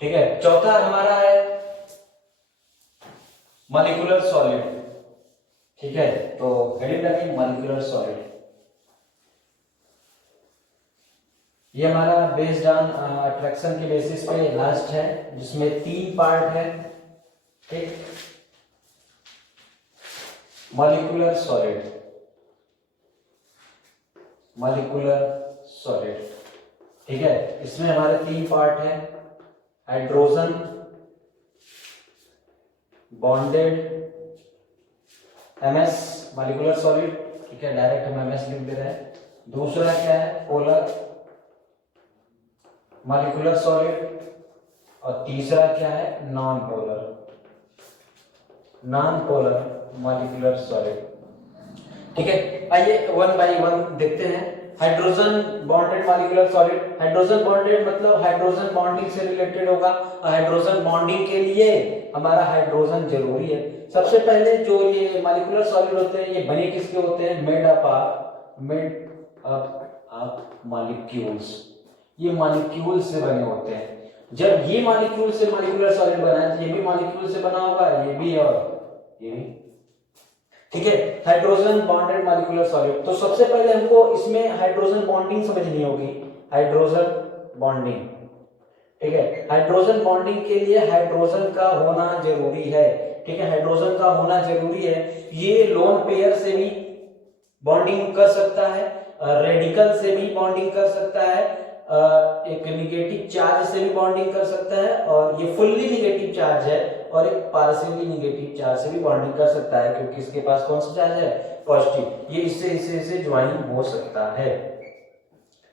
ठीक है। चौथा हमारा है मॉलिक्यूलर सॉलिड, ठीक है। तो हेडिंग लगी मॉलिक्यूलर सॉलिड। ये हमारा बेस्ड ऑन अट्रैक्शन के बेसिस पे लास्ट है, जिसमें 3 पार्ट है, ठीक। मॉलिक्यूलर सॉलिड, ठीक है। इसमें हमारे 3 पार्ट है, hydrogen bonded MS molecular solid, ठीक है, डायरेक्ट हम एमएस लिख दे रहे हैं। दूसरा क्या है? पोलर मॉलिक्यूलर सॉलिड, और तीसरा क्या है? नॉन पोलर मॉलिक्यूलर सॉलिड, ठीक है। आइए वन बाय वन देखते हैं। Hydrogen bonded molecular solid, hydrogen bonded मतलब हाइड्रोजन बॉन्डिंग से रिलेटेड होगा। हाइड्रोजन बॉन्डिंग के लिए हमारा हाइड्रोजन जरूरी है। सबसे पहले जो ये मॉलिक्यूलर सॉलिड होते हैं, ये बने किसके होते हैं? मेड अप ऑफ मॉलिक्यूल्स, ये मॉलिक्यूल से बने होते हैं। जब ये मॉलिक्यूल से मॉलिक्यूलर सॉलिड बना है, तो ये भी मॉलिक्यूल से बना होगा, ये भी और ये भी, ठीक है। हाइड्रोजन बॉन्डेड मॉलिक्यूलर सॉलिड, तो सबसे पहले हमको इसमें हाइड्रोजन बॉन्डिंग समझनी होगी। हाइड्रोजन बॉन्डिंग, ठीक है। हाइड्रोजन बॉन्डिंग के लिए हाइड्रोजन का होना जरूरी है, ठीक है, हाइड्रोजन का होना जरूरी है। ये लोन पेयर से भी बॉन्डिंग कर सकता है, रेडिकल से भी बॉन्डिंग कर सकता है, एक निगेटिव चार्ज से भी बॉन्डिंग कर सकता है, और ये फुल्ली निगेटिव चार्ज है, और एक पार्शियली निगेटिव चार्ज से भी बॉन्डिंग कर सकता है, क्योंकि इसके पास कौन सा चार्ज है? पॉजिटिव। ये इससे ज्वाइन हो सकता है,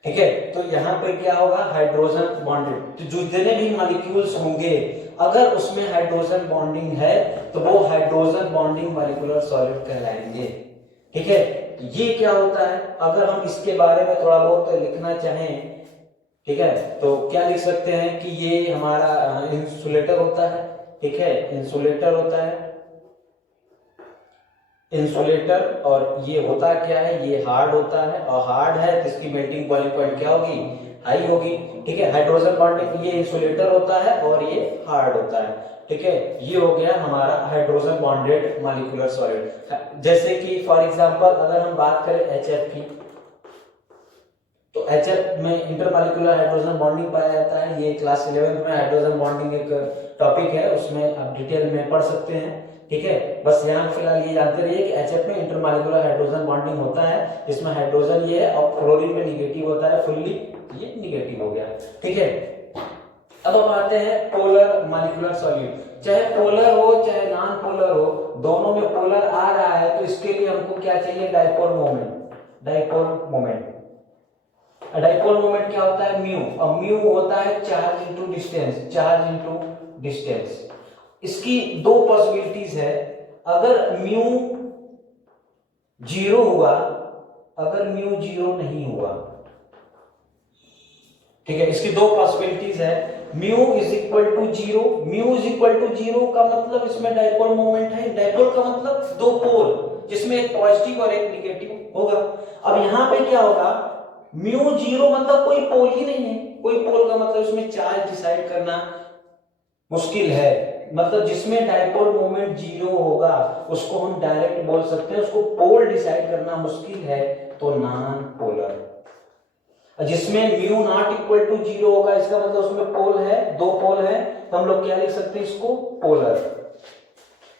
ठीक है। तो यहाँ पे क्या होगा? हाइड्रोजन बॉन्डेड, तो जो जितने भी मॉलिक्यूल्स होंगे, अगर उसमें हाइड्रोजन बॉन्डिंग है तो वो हाइड्रोजन बॉन्डिंग मॉलिक्यूलर सॉलिड कहलाएंगे, ठीक है। ये क्या होता है? अगर हम इसके बारे में थोड़ा बहुत लिखना चाहें, ठीक है, तो क्या लिख सकते हैं कि ये हमारा इंसुलेटर होता है, ठीक है, इंसुलेटर होता है, इंसुलेटर। और ये होता क्या है? ये हार्ड होता है, और हार्ड है तो इसकी मेल्टिंग बॉइलिंग पॉइंट क्या होगी? हाई होगी, ठीक है। हाइड्रोजन बॉन्डिंग, ये इंसुलेटर होता है और ये हार्ड होता है, ठीक है। ये हो गया हमारा हाइड्रोजन बॉन्डेड मॉलिक्यूलर सॉलिड। जैसे कि फॉर एग्जांपल अगर हम बात करें HF की, तो HF में इंटरमॉलिक्यूलर हाइड्रोजन बॉन्डिंग पाया जाता है। ये क्लास 11 में हाइड्रोजन बॉन्डिंग एक टॉपिक है, उसमें आप डिटेल में पढ़ सकते हैं, ठीक है। बस यहाँ फिलहाल ये जानते रहिए कि HF में इंटरमॉलिक्यूलर हाइड्रोजन बॉन्डिंग होता है, जिसमें हाइड्रोजन ये है और फ्लोरीन में निगेटिव होता है, फुल्ली ये निगेटिव हो गया, ठीक है। अब हम आते हैं पोलर मॉलिक्यूलर सॉलिड। चाहे पोलर हो चाहे नॉन पोलर हो, दोनों में पोलर आ रहा है, तो इसके लिए हमको क्या चाहिए? Dipole moment. डाइपोल मोमेंट क्या होता है? म्यू। और म्यू होता है चार्ज इनटू डिस्टेंस। इसकी 2 पॉसिबिलिटीज है। अगर म्यू 0 हुआ, अगर म्यू 0 नहीं हुआ, ठीक है, इसकी 2 पॉसिबिलिटीज है। Mu is equal to 0, mu is equal to 0 का मतलब इसमें डाइपोल मोमेंट है। डाइपोल का मतलब 2 पोल, जिसमें एक पॉजिटिव और एक निगेटिव होगा। अब यहाँ पे क्या होगा, म्यू जीरो मतलब कोई पोल ही नहीं है, कोई पोल का मतलब इसमें चार्ज डिसाइड करना मुश्किल है, मतलब जिसमें डायपोल मोमेंट जीरो होगा उसको हम डायरेक्ट बोल सकते हैं, उसको पोल डिसाइड करना मुश्किल है तो नॉन पोलर। जिसमें mu not equal to zero होगा इसका मतलब उसमें पोल है, दो पोल है, तो हम लोग क्या लिख सकते हैं इसको, पोलर।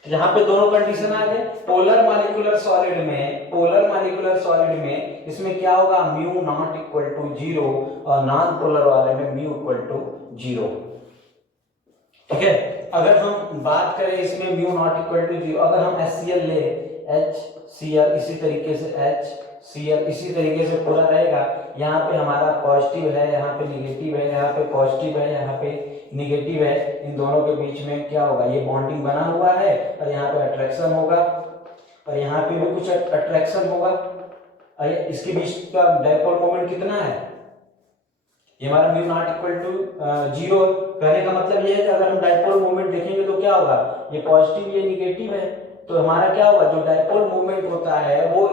तो यहाँ पे दोनों कंडीशन आ गए। पोलर मॉलिक्यूलर सॉलिड में, पोलर मॉलिक्यूलर सॉलिड में इसमें क्या होगा, mu not equal to zero, और नॉन पोलर वाले में म्यू इक्वल टू जीरो। ठीक है, अगर हम बात करें इसमें mu not equal to zero, अगर हम HCl ले, HCl इसी तरीके से HCl इसी तरीके से पूरा रहेगा, यहाँ पे हमारा पॉजिटिव है, यहाँ पे निगेटिव है, यहाँ पे पॉजिटिव है, यहाँ पे निगेटिव है, इन दोनों के बीच में क्या होगा, ये बॉन्डिंग बना हुआ है और यहाँ पे अट्रैक्शन होगा और यहाँ पे भी कुछ अट्रैक्शन होगा। इसके बीच का डायपोल मोमेंट कितना है, ये हमारा mu not equal to zero. कहने का मतलब ये है कि अगर हम डायपोल मोमेंट देखेंगे तो क्या होगा, ये पॉजिटिव ये निगेटिव है, तो हमारा क्या होगा, जो डायपोल मोमेंट होता है वो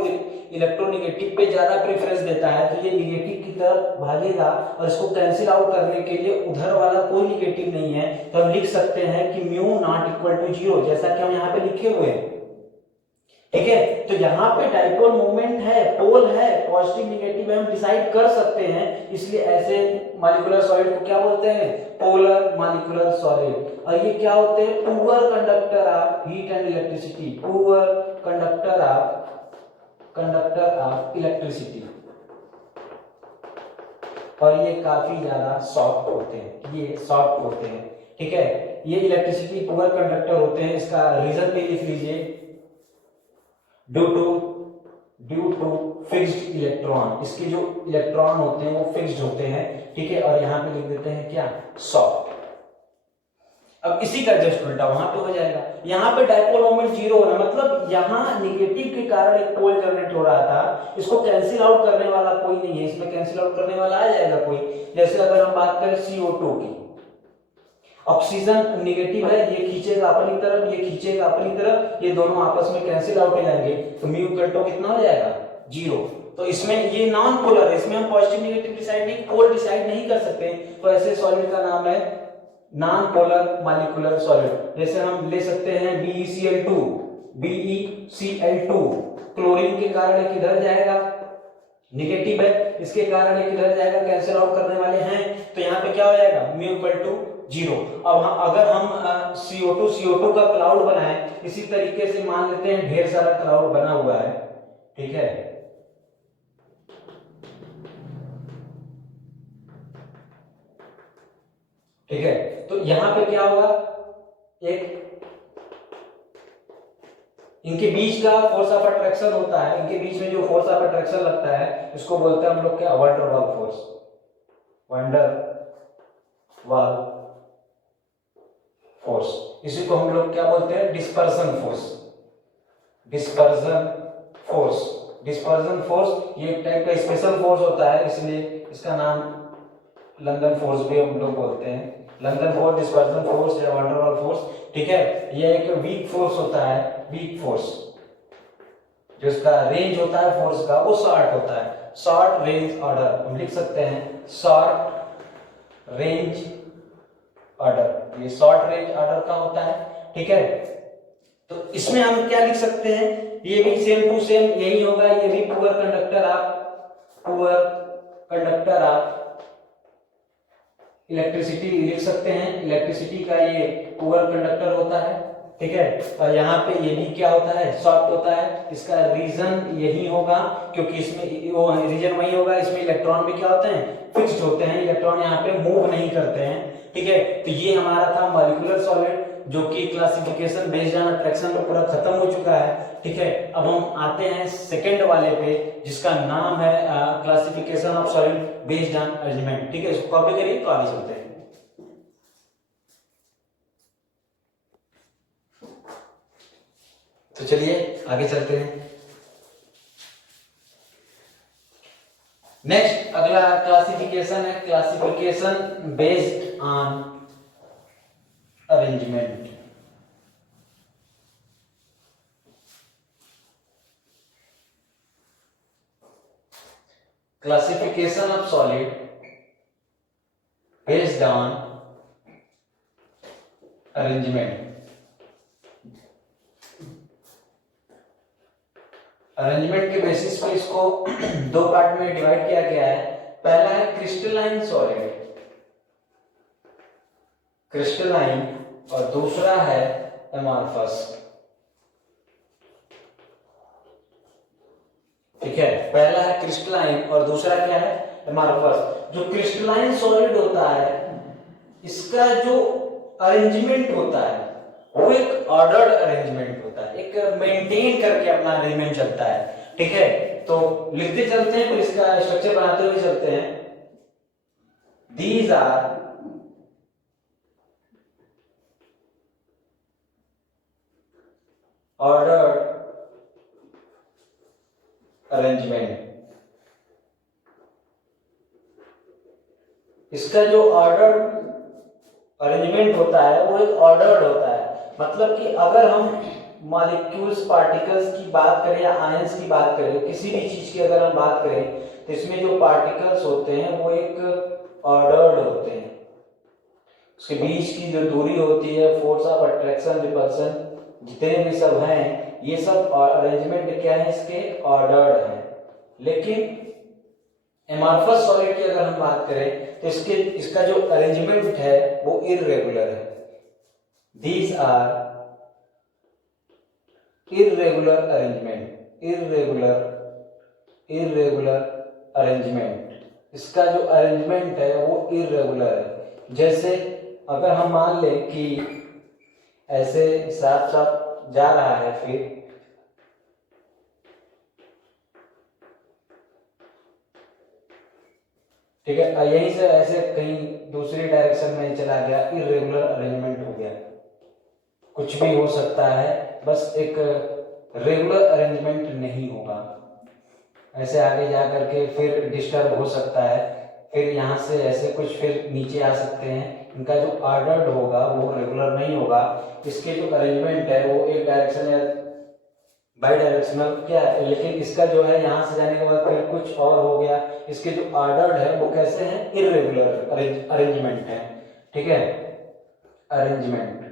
इलेक्ट्रोनिगेटिव पे ज्यादा प्रेफरेंस देता है, तो ये निगेटिव की तरफ भागेगा और इसको कैंसिल आउट करने के लिए उधर वाला कोई निगेटिव नहीं है, तो हम लिख सकते हैं कि mu not equal to zero, जैसा कि हम यहाँ पे लिखे हुए हैं। ठीक है, तो यहाँ पे डायपोल मोमेंट है, पोल है, पॉजिटिव निगेटिव है, हम डिसाइड कर सकते हैं, इसलिए ऐसे मॉलिक्यूलर सॉलिड को क्या बोलते हैं, पोलर मॉलिक्यूलर सॉलिड। और ये क्या होते हैं, poor conductor of heat and electricity, poor conductor of electricity, और ये काफी ज्यादा सॉफ्ट होते हैं, ये सॉफ्ट होते हैं। ठीक है, ये इलेक्ट्रिसिटी पुअर कंडक्टर होते हैं, इसका रीजन भी लिख लीजिए, ड्यू टू फिक्स्ड इलेक्ट्रॉन, इसके जो इलेक्ट्रॉन होते हैं वो फिक्स्ड होते हैं। ठीक है, और यहाँ पे लिख देते हैं क्या, सॉफ्ट। अब इसी का जस्ट उल्टा वहां पे हो जाएगा, यहाँ पे डायपोल मोमेंट जीरो हो रहा है, मतलब यहाँ निगेटिव के कारण एक पोल जनरेट हो रहा था, इसको कैंसिल आउट करने वाला कोई नहीं है, इसमें कैंसिल आउट करने वाला आ जाएगा कोई। जैसे अगर हम बात करें CO2 की, ऑक्सीजन निगेटिव है, ये खींचेगा अपनी तरफ, ये खींचेगा अपनी तरफ, ये दोनों आपस में कैंसिल आउट हो जाएंगे, तो म्यू इक्वल टू कितना हो जाएगा, जीरो। तो इसमें ये नॉन पोलर है, इसमें हम पॉजिटिव नेगेटिव डिसाइड नहीं, पोल डिसाइड नहीं कर सकते, तो ऐसे सॉलिड का नाम है नॉन पोलर मॉलिक्यूलर सॉलिड। जैसे हम ले सकते हैं BeCl2, BeCl2 क्लोरीन के कारण एक इधर जाएगा, निगेटिव है, इसके कारण एक इधर जाएगा, कैंसिल आउट करने वाले हैं, तो यहाँ पे क्या हो जाएगा, म्यू इक्वल टू जीरो। अब अगर हम CO2 का क्लाउड बनाएं, इसी तरीके से मान लेते हैं ढेर सारा क्लाउड बना हुआ है, ठीक है, ठीक है, तो यहां पे क्या होगा, एक इनके बीच का फोर्स ऑफ अट्रैक्शन होता है, इनके बीच में जो फोर्स ऑफ अट्रैक्शन लगता है इसको बोलते हैं हम लोग क्या, वंडरवाल फोर्स, वंडरवाल फोर्स। इसी को हम लोग क्या बोलते हैं, dispersion force, dispersion force. Dispersion force ये एक टाइप का स्पेशल फोर्स होता है, इसलिए इसका नाम लंदन फोर्स भी हम लोग बोलते हैं, लंदन फोर्स, डिस्पर्सन फोर्स या वंडरवाल फोर्स। ठीक है, ये एक वीक फोर्स होता है, वीक फोर्स, जो इसका रेंज होता है फोर्स का वो शॉर्ट होता है, शॉर्ट रेंज ऑर्डर हम लिख सकते हैं, शॉर्ट रेंज ऑर्डर, ये शॉर्ट रेंज ऑर्डर का होता है। ठीक है, तो इसमें हम क्या लिख सकते हैं, ये भी सेम टू सेम यही होगा, ये भी पुअर कंडक्टर ऑफ इलेक्ट्रिसिटी लिख सकते हैं, इलेक्ट्रिसिटी का ये पुअर कंडक्टर होता है। ठीक है, और यहाँ पे ये भी क्या होता है, सॉफ्ट होता है, इसका रीजन यही होगा क्योंकि इसमें वो रीजन वही होगा, इसमें इलेक्ट्रॉन भी क्या होते हैं, फिक्स्ड होते हैं, इलेक्ट्रॉन यहाँ पे मूव नहीं करते हैं। ठीक है, तो ये हमारा था मॉलिक्यूलर सॉलिड, जो कि क्लासिफिकेशन बेस्ड ऑन अट्रैक्शन पे पूरा खत्म हो चुका है। ठीक है, अब हम आते हैं सेकंड वाले पे, जिसका नाम है classification of solid based on arrangement. ठीक है, इसको कॉपी करिए तो आगे चलते हैं। तो चलिए आगे चलते हैं। नेक्स्ट अगला क्लासिफिकेशन है classification based on arrangement. classification of solid based on arrangement. Arrangement के बेसिस पे इसको दो पार्ट में डिवाइड किया गया है। पहला है क्रिस्टलाइन सॉलिड, क्रिस्टलाइन, और दूसरा है एमॉर्फस। ठीक है, पहला है क्रिस्टलाइन और दूसरा क्या है, एमॉर्फस। जो क्रिस्टलाइन सॉलिड होता है इसका जो अरेंजमेंट होता है वो एक ऑर्डर्ड अरेंजमेंट होता है, एक मेंटेन करके अपना अरेंजमेंट चलता है। ठीक है, तो लिखते चलते हैं, फिर इसका स्ट्रक्चर बनाते हुए चलते हैं। These are ordered arrangement. इसका जो ऑर्डर्ड अरेंजमेंट होता है वो एक ऑर्डर्ड होता है, मतलब कि अगर हम मॉलिक्यूल्स पार्टिकल्स की बात करें या आयंस की बात करें, किसी भी चीज की अगर हम बात करें तो इसमें जो पार्टिकल्स होते हैं वो एक ऑर्डर्ड होते हैं। उसके बीच की जो दूरी होती है, फोर्स ऑफ अट्रैक्शन, रिपल्सन, जितने भी सब हैं, ये सब अरेंजमेंट क्या है, इसके ऑर्डर्ड है। लेकिन एमॉर्फस सॉलिड की अगर हम बात करें तो इसका जो अरेंजमेंट है वो इर्रेगुलर है। These are irregular arrangement, irregular arrangement। इसका जो अरेंजमेंट है वो इर्रेगुलर है। जैसे अगर हम मान लें कि ऐसे साथ साथ जा रहा है, फिर ठीक है, यहीं से ऐसे कहीं दूसरी डायरेक्शन में चला गया, इर्रेगुलर अरेंजमेंट हो गया। कुछ भी हो सकता है, बस एक रेगुलर अरेंजमेंट नहीं होगा। ऐसे आगे जा करके फिर डिस्टर्ब हो सकता है, फिर यहाँ से ऐसे कुछ फिर नीचे आ सकते हैं। इनका जो ऑर्डर्ड होगा वो रेगुलर नहीं होगा। इसके जो अरेंजमेंट है वो एक डायरेक्शन या बाई डायरेक्शनल क्या है, लेकिन इसका जो है यहाँ से जाने के बाद फिर कुछ और हो गया। इसके जो ऑर्डर्ड है वो कैसे हैं, इर्रेगुलर अरेंजमेंट है। ठीक है, अरेंजमेंट।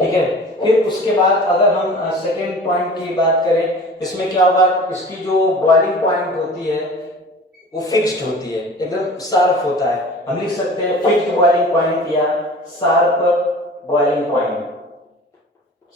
ठीक है, फिर उसके बाद अगर हम सेकेंड पॉइंट की बात करें, इसमें क्या होगा, इसकी जो बॉइलिंग पॉइंट होती है वो फिक्स्ड होती है, एकदम शार्प होता है। हम लिख सकते हैं फिक्स्ड बॉइलिंग पॉइंट या sharp boiling point,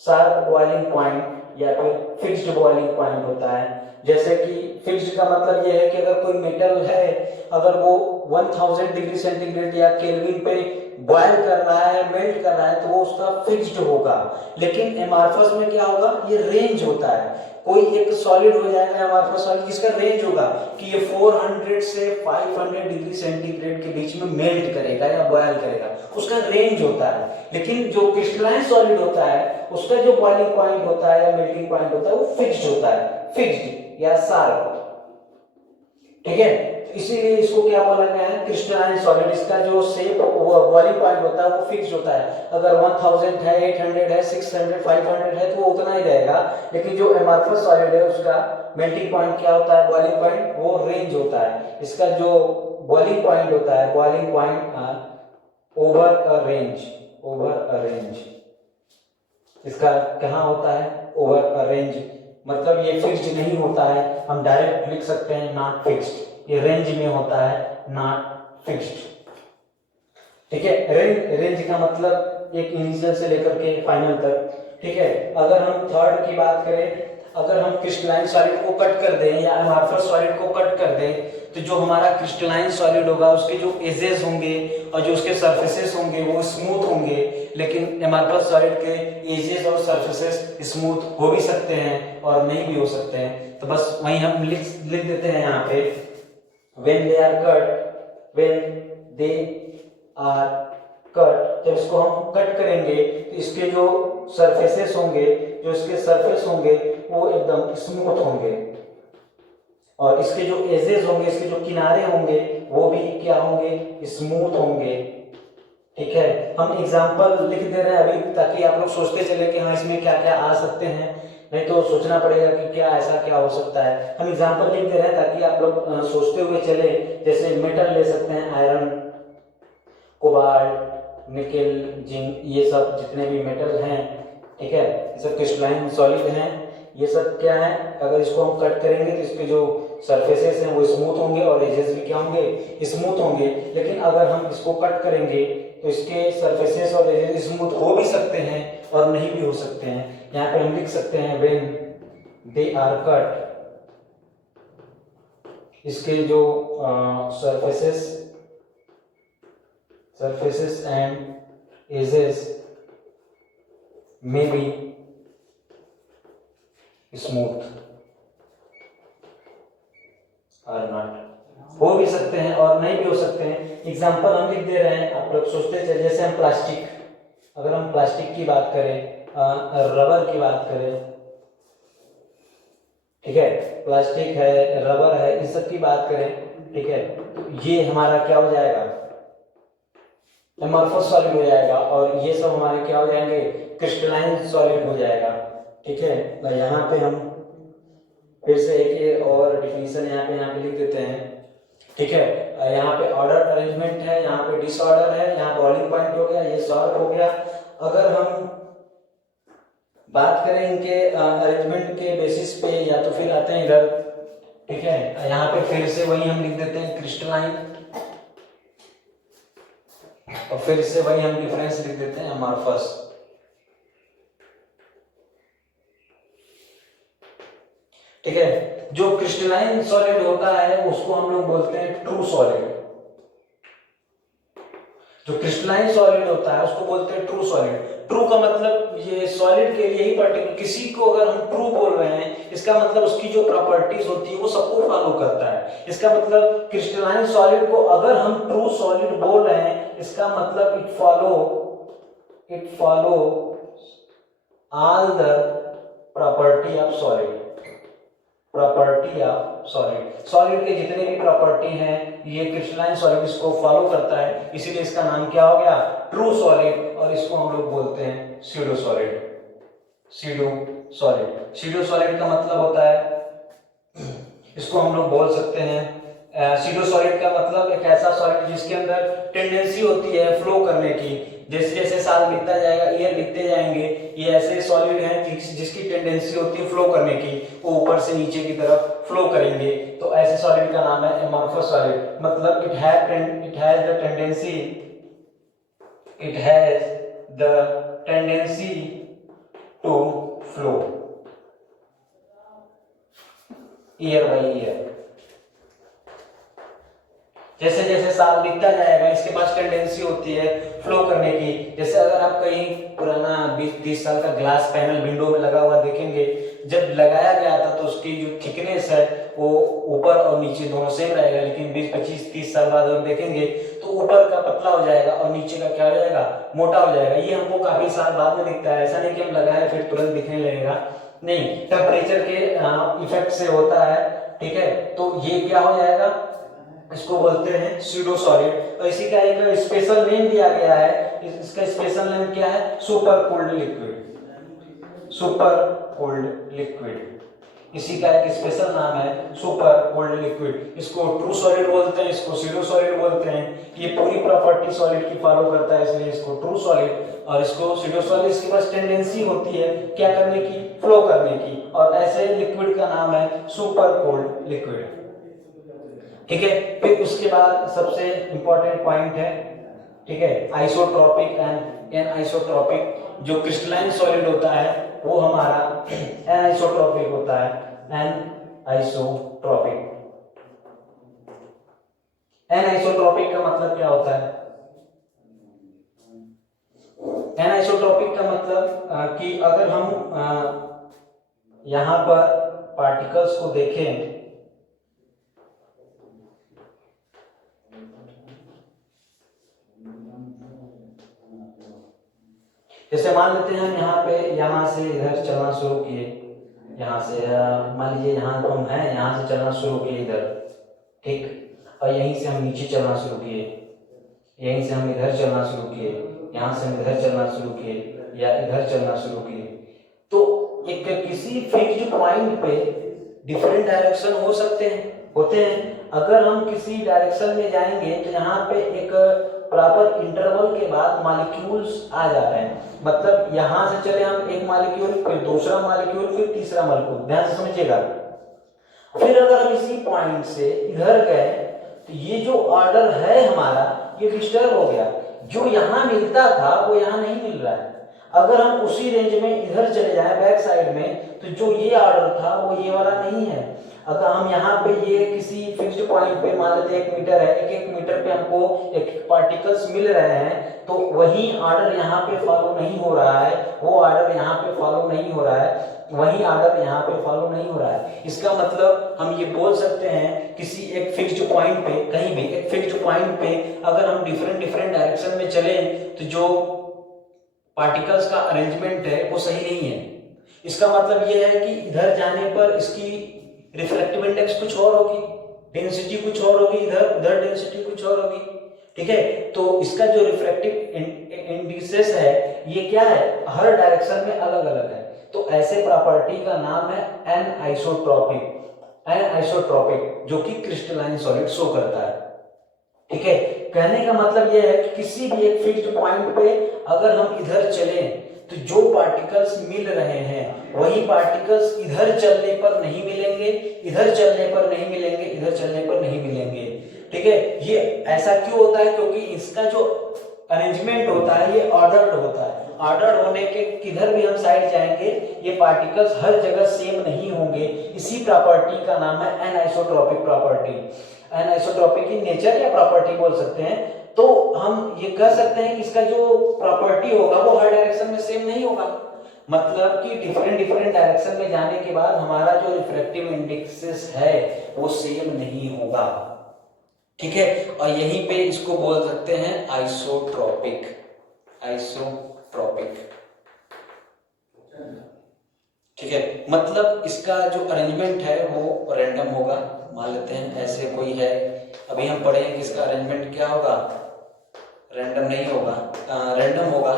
sharp boiling point या फिर फिक्स्ड बॉइलिंग पॉइंट होता है। जैसे कि फिक्स्ड का मतलब यह है कि अगर कोई मेटल है, अगर वो 1000 डिग्री सेंटीग्रेड या केल्विन पे बॉयल कर रहा है, मेल्ट कर रहा है, तो वो उसका फिक्स्ड होगा। लेकिन एमॉर्फस में क्या होगा, ये रेंज होता है। कोई एक सॉलिड हो जाएगा एमॉर्फस सॉलिड, जिसका रेंज होगा कि ये 400 से 500 डिग्री सेंटीग्रेड के बीच में मेल्ट करेगा या बॉयल करेगा, उसका रेंज होता है। लेकिन जो क्रिस्टलाइन सॉलिड होता है उसका जो बॉइलिंग पॉइंट होता है या मेल्टिंग पॉइंट होता है वो फिक्स्ड होता है, फिक्स्ड या शार्प। ठीक है, इसीलिए इसको क्या बोला गया है, क्रिस्टलाइन सॉलिड। इसका जो शेप बॉइलिंग पॉइंट होता है वो फिक्स्ड होता है। अगर 1000 है, 800 है, 600, 500 है तो वो उतना ही रहेगा। लेकिन जो एमॉर्फस सॉलिड है उसका मेल्टिंग पॉइंट क्या होता है, बॉइलिंग पॉइंट, वो रेंज होता है। इसका जो बॉइलिंग पॉइंट होता है, boiling point over a range, over a range. इसका कहाँ होता है, ओवर अ रेंज, मतलब ये फिक्स्ड नहीं होता है। हम डायरेक्ट लिख सकते हैं नॉट फिक्स्ड, ये रेंज में होता है, नॉट फिक्स्ड। ठीक है, रेंज का मतलब एक इनिशियल से लेकर के फाइनल तक। ठीक है, अगर हम थर्ड की बात करें, अगर हम क्रिस्टलाइन सॉलिड को कट कर दें या एमॉर्फस सॉलिड को कट कर दें, तो जो हमारा क्रिस्टलाइन सॉलिड होगा उसके जो एजेस होंगे और जो उसके सरफेसेस होंगे वो स्मूथ होंगे। लेकिन एमॉर्फस सॉलिड के एजेस और सरफेसेस स्मूथ हो भी सकते हैं और नहीं भी हो सकते हैं। तो बस वहीं हम लिख देते हैं यहाँ पे, when they are cut, when they are cut, जब इसको हम कट करेंगे तो इसके जो सरफेसेस होंगे, जो इसके सरफेस होंगे वो एकदम स्मूथ होंगे, और इसके जो एजेस होंगे, इसके जो किनारे होंगे वो भी क्या होंगे, स्मूथ होंगे। ठीक है, हम एग्जांपल लिख दे रहे हैं अभी ताकि आप लोग सोचते चले कि हाँ इसमें क्या क्या आ सकते हैं। नहीं तो सोचना पड़ेगा कि क्या ऐसा क्या हो सकता है। हम एग्जांपल लिख दे रहे हैं ताकि आप लोग सोचते हुए चले। जैसे मेटल ले सकते हैं, आयरन, कोबाल्ट, निकेल, जिंक, ये सब जितने भी मेटल हैं, ठीक है, ये सब क्रिस्टलाइन सॉलिड हैं। ये सब क्या है, अगर इसको हम कट करेंगे तो इसके जो सरफेसेस हैं वो स्मूथ होंगे और एजेस भी क्या होंगे, स्मूथ होंगे। लेकिन अगर हम इसको कट करेंगे तो इसके सरफेसेस और एजेस स्मूथ हो भी सकते हैं और नहीं भी हो सकते हैं। यहाँ पे हम लिख सकते हैं व्हेन दे आर कट, इसके जो surfaces and edges may be smooth or not, हो भी सकते हैं और नहीं भी हो सकते हैं। एग्जांपल हम लिख दे रहे हैं, आप लोग सोचते चलिए। जैसे हम प्लास्टिक, अगर हम प्लास्टिक की बात करें, रबर की बात करें, ठीक है, प्लास्टिक है, रबर है, इन सब की बात करें, ठीक है, तो ये हमारा क्या हो जाएगा, एमॉर्फस सॉलिड हो जाएगा। और ये सब हमारे क्या हो जाएंगे, क्रिस्टलाइन सॉलिड हो जाएगा, ठीक है। तो यहाँ पे हम फिर से एक और डिफिनीशन यहाँ पे लिख देते हैं, ठीक है। यहाँ पे ऑर्डर अरेंजमेंट है, यहाँ पे डिसऑर्डर है, यहाँ बॉइलिंग पॉइंट हो गया, ये सॉल्व हो गया। अगर हम बात करें इनके अरेंजमेंट के बेसिस पे, या तो फिर आते हैं इधर, ठीक है, यहाँ पे फिर से वही हम लिख देते हैं क्रिस्टलाइन, और फिर से वही हम डिफरेंस लिख देते हैं अमॉर्फस। ठीक है, जो क्रिस्टलाइन सॉलिड होता है उसको हम लोग बोलते हैं ट्रू सॉलिड। जो क्रिस्टलाइन सॉलिड होता है उसको बोलते हैं ट्रू सॉलिड। ट्रू का मतलब ये सॉलिड के लिए ही पर्टिकुलर, किसी को अगर हम ट्रू बोल रहे हैं इसका मतलब उसकी जो प्रॉपर्टीज होती है वो सबको फॉलो करता है। इसका मतलब क्रिस्टलाइन सॉलिड को अगर हम ट्रू सॉलिड बोल रहे हैं, इसका मतलब it follow all the property of solid. Property of solid, solid के जितने भी प्रॉपर्टी हैं ये क्रिस्टलाइन सॉलिड इसको फॉलो करता है, इसीलिए इसका नाम क्या हो गया, ट्रू सॉलिड। और इसको हम लोग बोलते हैं pseudo solid. Pseudo solid, pseudo solid का मतलब होता है, इसको हम लोग बोल सकते हैं स्यूडो सॉलिड का मतलब एक ऐसा सॉलिड जिसके अंदर टेंडेंसी होती है फ्लो करने की। जैसे जैसे साल बीतता जाएगा, ईयर बीतते जाएंगे, ये ऐसे सॉलिड हैं जिसकी टेंडेंसी होती है फ्लो करने की, वो ऊपर से नीचे की तरफ फ्लो करेंगे, तो ऐसे सॉलिड का नाम है एमॉर्फस सॉलिड। मतलब it has the tendency to flow year by year. जैसे जैसे साल बीतता जाएगा इसके पास टेंडेंसी होती है फ्लो करने की। जैसे अगर आप कहीं पुराना 20-30 साल का ग्लास पैनल विंडो में लगा हुआ देखेंगे, जब लगाया गया था तो उसकी जो थिकनेस है वो ऊपर और नीचे दोनों सेम रहेगा, लेकिन 20-25-30 साल बाद हम देखेंगे तो ऊपर का पतला हो जाएगा और नीचे का क्या हो जाएगा, मोटा हो जाएगा। ये हमको काफी साल बाद में दिखता है, ऐसा नहीं कि हम लगाए फिर तुरंत दिखने लगेगा, नहीं, टेम्परेचर के इफेक्ट से होता है, ठीक है। तो ये क्या हो जाएगा, इसको बोलते हैं स्यूडो सॉलिड। और इसी का एक स्पेशल नेम दिया गया है, इसका स्पेशल नेम क्या है, super cold liquid. Super cold liquid, इसी का एक स्पेशल नाम है सुपर कोल्ड लिक्विड। इसको ट्रू सॉलिड बोलते हैं, इसको स्यूडो सॉलिड बोलते हैं। ये पूरी प्रॉपर्टी सॉलिड की फॉलो करता है, इसलिए इसको ट्रू सॉलिड और इसको स्यूडो सॉलिड। इसके पास टेंडेंसी होती है क्या करने की, फ्लो करने की, और ऐसे लिक्विड का नाम है सुपर कोल्ड लिक्विड, ठीक है। फिर उसके बाद सबसे इंपॉर्टेंट पॉइंट है, ठीक है, आइसोट्रोपिक एंड एनआइसोट्रोपिक। जो क्रिस्टलाइन सॉलिड होता है वो हमारा एनआइसोट्रोपिक होता है, एनआइसोट्रोपिक। एनआइसोट्रोपिक का मतलब क्या होता है, एनआइसोट्रोपिक का मतलब कि अगर हम यहां पर पार्टिकल्स को देखें, जैसे मान लेते हैं हम यहाँ से इधर चलना शुरू किए, यहाँ से मान लीजिए यहाँ हम हैं, यहाँ से चलना शुरू किए इधर, ठीक, और यहीं से हम नीचे चलना शुरू किए, यहीं से हम इधर चलना शुरू किए, यहाँ से हम इधर चलना शुरू किए या इधर चलना शुरू किए। तो एक किसी फिक्स्ड पॉइंट पे डिफरेंट डायरेक्शन हो सकते हैं, होते हैं। अगर हम किसी डायरेक्शन में जाएंगे तो यहाँ पे एक प्रॉपर इंटरवल के बाद मॉलिक्यूल्स आ जा रहे हैं, मतलब यहाँ से चले हम एक मॉलिक्यूल, फिर दूसरा मॉलिक्यूल, फिर तीसरा मॉलिक्यूल, ध्यान से समझिएगा। फिर अगर हम इसी पॉइंट से इधर गए तो ये जो ऑर्डर है हमारा ये डिस्टर्ब हो गया, जो यहाँ मिलता था वो यहाँ नहीं मिल रहा है। अगर हम उसी रेंज में इधर चले जाएं बैक साइड में तो जो ये ऑर्डर था वो ये वाला नहीं है। अगर हम यहाँ पे ये किसी फिक्स्ड पॉइंट पे मान लेते हैं 1 मीटर है, 1 मीटर पे हमको एक पार्टिकल्स मिल रहे हैं, तो वही ऑर्डर यहाँ पे फॉलो नहीं हो रहा है, वो ऑर्डर यहाँ पे फॉलो नहीं हो रहा है, वही ऑर्डर यहाँ पे फॉलो नहीं हो रहा है। इसका मतलब हम ये बोल सकते हैं किसी एक फिक्स्ड पॉइंट पे, कहीं भी एक फिक्स्ड पॉइंट पे अगर हम डिफरेंट डायरेक्शन में चले तो जो पार्टिकल्स का अरेंजमेंट है वो सही नहीं है। इसका मतलब ये है कि इधर जाने पर इसकी रिफ्रैक्टिव इंडेक्स कुछ और होगी, डेंसिटी कुछ और होगी, इधर उधर डेंसिटी कुछ और होगी, ठीक है। तो इसका जो रिफ्रैक्टिव इंडिसेस है ये क्या है, हर डायरेक्शन में अलग अलग है। तो ऐसे प्रॉपर्टी का नाम है एनआइसोट्रॉपिक, एनआइसोट्रॉपिक जो कि क्रिस्टलाइन सॉलिड शो करता है, ठीक है। कहने का मतलब यह है कि किसी भी एक फिक्स्ड पॉइंट पे अगर हम इधर चले तो जो पार्टिकल्स मिल रहे हैं वही पार्टिकल्स इधर चलने पर नहीं मिलेंगे, इधर चलने पर नहीं मिलेंगे, इधर चलने पर नहीं मिलेंगे, ठीक है। ये ऐसा क्यों होता है, क्योंकि इसका जो अरेंजमेंट होता है ये ऑर्डर्ड होता है। ऑर्डर्ड होने के किधर भी हम साइड जाएंगे ये पार्टिकल्स हर जगह सेम नहीं होंगे। इसी प्रॉपर्टी का नाम है एनआइसोट्रॉपिक प्रॉपर्टी, एनआइसोट्रॉपिक की नेचर या प्रॉपर्टी बोल सकते हैं। तो हम ये कह सकते हैं कि इसका जो प्रॉपर्टी होगा वो हर डायरेक्शन में सेम नहीं होगा, मतलब कि डिफरेंट डायरेक्शन में जाने के बाद हमारा जो रिफ्रैक्टिव इंडेक्सेस है वो सेम नहीं होगा, ठीक है। और यहीं पे इसको बोल सकते हैं आइसोट्रॉपिक, आइसोट्रॉपिक, ठीक है। मतलब इसका जो अरेंजमेंट है वो रैंडम होगा, मान लेते हैं ऐसे कोई है, अभी हम पढ़ेंगे कि इसका अरेंजमेंट क्या होगा, रैंडम नहीं होगा, रैंडम होगा,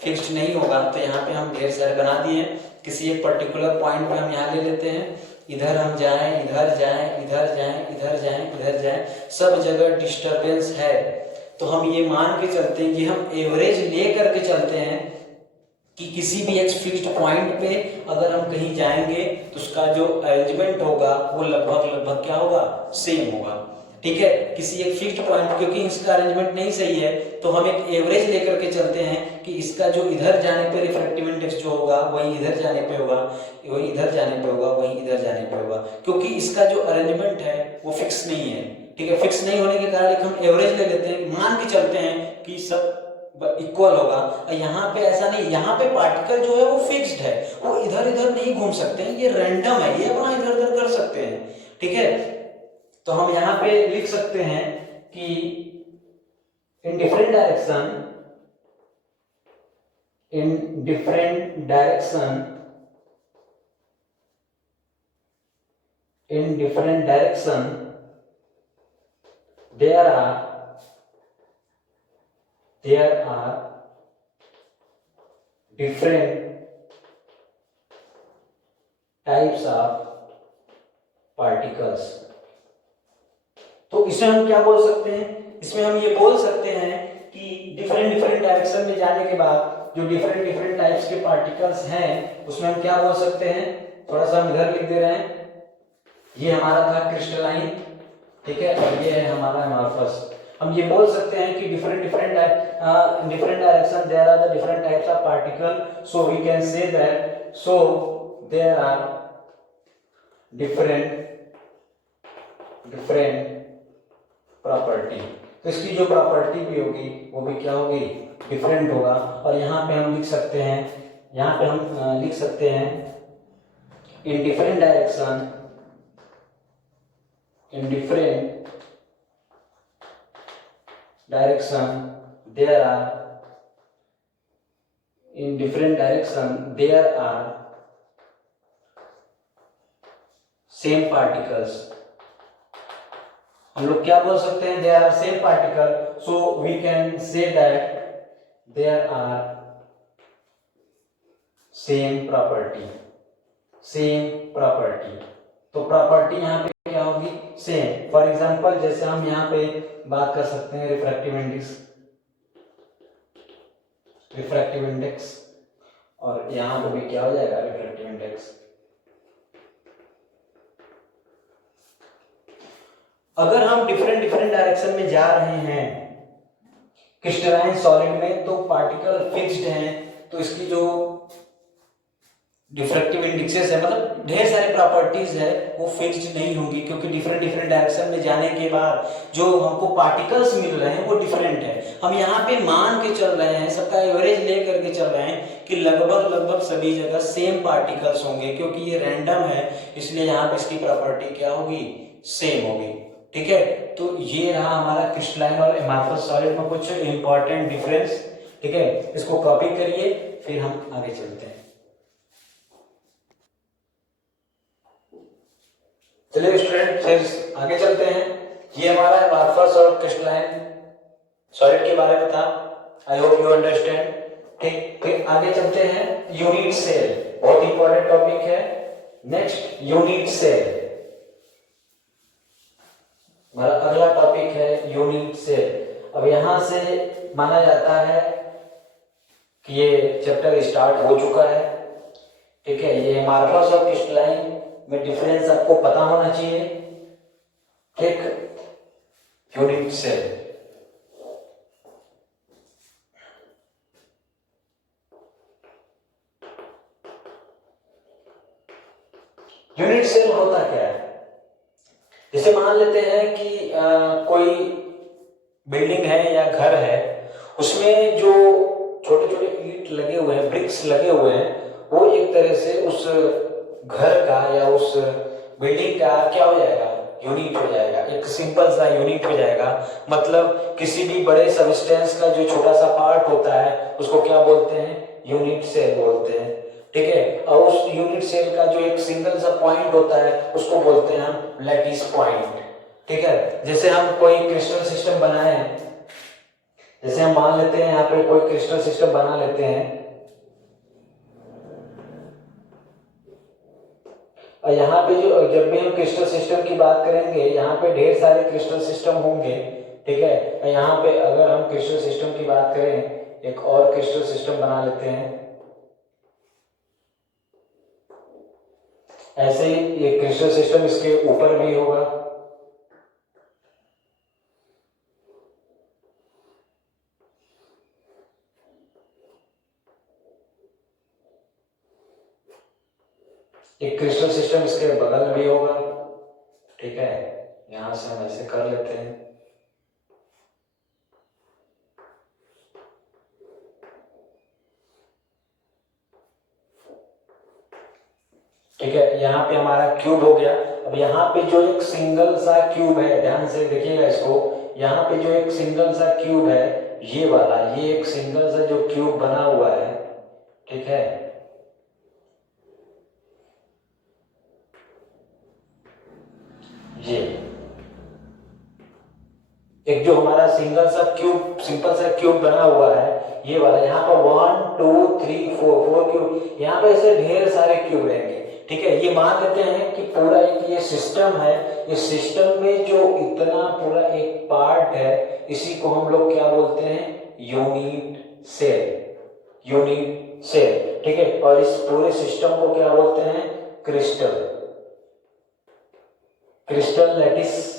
फिक्स्ड नहीं होगा। तो यहाँ पे हम ढेर सारे बना दिए हैं, किसी एक पर्टिकुलर पॉइंट पे हम यहाँ ले लेते हैं, इधर हम जाएं, इधर जाएं, इधर जाएं, इधर जाएं, इधर जाएं, सब जगह डिस्टरबेंस है। तो हम ये मान के चलते हैं कि हम एवरेज ले करके चलते हैं कि किसी भी एक फिक्स्ड पॉइंट पे अगर हम कहीं जाएंगे तो उसका जो अरेंजमेंट होगा वो लगभग क्या होगा, सेम होगा, ठीक है। किसी एक फिक्स्ड पॉइंट, क्योंकि इसका अरेंजमेंट नहीं सही है तो हम एक एवरेज लेकर के चलते हैं कि इसका जो इधर जाने पे रिफ्रैक्टिव इंडेक्स जो होगा वही इधर जाने पे होगा, वही इधर जाने पे होगा, वही इधर जाने पे होगा, क्योंकि इसका जो अरेंजमेंट है वो फिक्स नहीं है, ठीक है। फिक्स नहीं होने के कारण एक हम एवरेज ले लेते हैं, मान के चलते हैं कि सब इक्वल होगा। यहाँ पे ऐसा नहीं, यहाँ पे पार्टिकल जो है वो फिक्स्ड है, वो इधर इधर नहीं घूम सकते हैं, ये रैंडम है, ये अपना इधर उधर कर सकते हैं, ठीक है। तो हम यहाँ पे लिख सकते हैं कि in different direction, in different direction, in different direction there are different types of particles। तो इसमें हम क्या बोल सकते हैं, इसमें हम ये बोल सकते हैं कि डिफरेंट डायरेक्शन में जाने के बाद जो डिफरेंट टाइप्स के पार्टिकल्स हैं उसमें हम क्या बोल सकते हैं, थोड़ा सा हम इधर लिख दे रहे हैं, ये हमारा था क्रिस्टलाइन, ठीक है, और ये है हमारा एमॉर्फस। हम ये बोल सकते हैं कि different direction there are the different types of particle, so we can say that so there are different property. तो इसकी जो प्रॉपर्टी भी होगी वो भी क्या होगी, डिफरेंट होगा। और यहाँ पे हम लिख सकते हैं, यहाँ पे हम लिख सकते हैं in different direction, in different direction there are same particles। हम लोग क्या बोल सकते हैं, there are same particle, so we can say that there are same property। Same property. तो प्रॉपर्टी यहाँ पे क्या होगी, सेम। फॉर एग्जांपल जैसे हम यहाँ पे बात कर सकते हैं रिफ्रैक्टिव इंडेक्स, रिफ्रैक्टिव इंडेक्स, और यहाँ पे भी क्या हो जाएगा, रिफ्रैक्टिव इंडेक्स। अगर हम डिफरेंट डिफरेंट डायरेक्शन में जा रहे हैं क्रिस्टलाइन सॉलिड में, तो पार्टिकल फिक्स्ड हैं, तो इसकी जो डिफ्रैक्टिव इंडेक्सेस है, मतलब ढेर सारी प्रॉपर्टीज है, वो फिक्स्ड नहीं होंगी, क्योंकि डिफरेंट डिफरेंट डायरेक्शन में जाने के बाद जो हमको पार्टिकल्स मिल रहे हैं वो डिफरेंट है। हम यहाँ पे मान के चल रहे हैं, सबका एवरेज ले करके चल रहे हैं कि लगभग लगभग सभी जगह सेम पार्टिकल्स होंगे, क्योंकि ये रैंडम है, इसलिए यहाँ पे इसकी प्रॉपर्टी क्या होगी, सेम होगी। ठीक है, तो ये रहा हमारा क्रिस्टलाइन और एमॉर्फस सॉलिड में कुछ इंपॉर्टेंट डिफरेंस। ठीक है, इसको कॉपी करिए, फिर हम आगे चलते हैं। चलिए स्टूडेंट, फिर आगे चलते हैं। ये हमारा एमॉर्फस और क्रिस्टलाइन सॉलिड के बारे में था। I hope you understand. ठीक, फिर आगे चलते हैं। यूनिट सेल बहुत इंपॉर्टेंट टॉपिक है। नेक्स्ट, यूनिट सेल, हमारा अगला टॉपिक है यूनिट सेल। अब यहां से माना जाता है कि ये चैप्टर स्टार्ट हो चुका है। ठीक है, ये एमॉर्फस और क्रिस्टलाइन में डिफरेंस आपको पता होना चाहिए। ठीक, यूनिट सेल, यूनिट सेल होता क्या है? जैसे मान लेते हैं कि कोई बिल्डिंग है या घर है, उसमें जो छोटे छोटे ईंट लगे हुए हैं, ब्रिक्स लगे हुए हैं, वो एक तरह से उस घर का या उस बिल्डिंग का क्या हो जाएगा, यूनिट हो जाएगा, एक सिंपल सा यूनिट हो जाएगा। मतलब किसी भी बड़े सबस्टेंस का जो छोटा सा पार्ट होता है उसको क्या बोलते हैं, यूनिट सेल बोलते हैं। ठीक है, और उस यूनिट सेल का जो एक सिंगल सा पॉइंट होता है उसको बोलते हैं हम लैटिस पॉइंट। ठीक है, जैसे हम कोई क्रिस्टल सिस्टम बनाए हैं, जैसे हम मान लेते हैं यहाँ पे कोई क्रिस्टल सिस्टम बना लेते हैं, और यहाँ पे जो जब भी हम क्रिस्टल सिस्टम की बात करेंगे, यहाँ पे ढेर सारे क्रिस्टल सिस्टम होंगे। ठीक है, यहाँ पे अगर हम क्रिस्टल सिस्टम की बात करें, एक और क्रिस्टल सिस्टम बना लेते हैं, ऐसे ही ये क्रिस्टल सिस्टम इसके ऊपर भी होगा। एक क्रिस्टल सिस्टम इसके बगल भी होगा। ठीक है, यहां से हम ऐसे कर लेते हैं। ठीक है, यहाँ पे हमारा क्यूब हो गया। अब यहाँ पे जो एक सिंगल सा क्यूब है, ध्यान से देखिएगा इसको, यहाँ पे जो एक सिंगल सा क्यूब है, ये वाला, ये एक सिंगल सा जो क्यूब बना हुआ है, ठीक है, ये एक जो हमारा सिंगल सा क्यूब, सिंपल सा क्यूब बना हुआ है, ये वाला, यहाँ पर 1 2 3 4 क्यूब, यहाँ पे ऐसे ढेर सारे क्यूब रहेंगे। ठीक है, ये मान लेते हैं कि पूरा एक ये सिस्टम है, इस सिस्टम में जो इतना पूरा एक पार्ट है, इसी को हम लोग क्या बोलते हैं, यूनिट सेल, यूनिट सेल। ठीक है, और इस पूरे सिस्टम को क्या बोलते हैं, क्रिस्टल, क्रिस्टल लैटिस।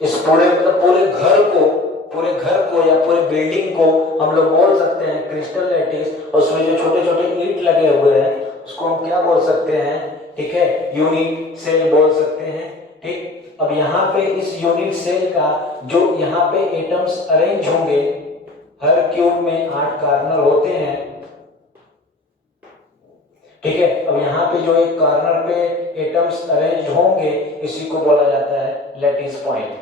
इस पूरे मतलब पूरे घर को या पूरे बिल्डिंग को हम लोग बोल सकते हैं क्रिस्टल लैटिस, और उसमें जो छोटे छोटे ईंट लगे हुए हैं उसको हम क्या बोल सकते हैं, ठीक है, यूनिट सेल बोल सकते हैं। ठीक, अब यहाँ पे इस यूनिट सेल का जो यहाँ पे एटम्स अरेंज होंगे, हर क्यूब में 8 कॉर्नर होते हैं। ठीक है, अब यहाँ पे जो एक कॉर्नर पे एटम्स अरेंज होंगे, इसी को बोला जाता है लैटिस पॉइंट।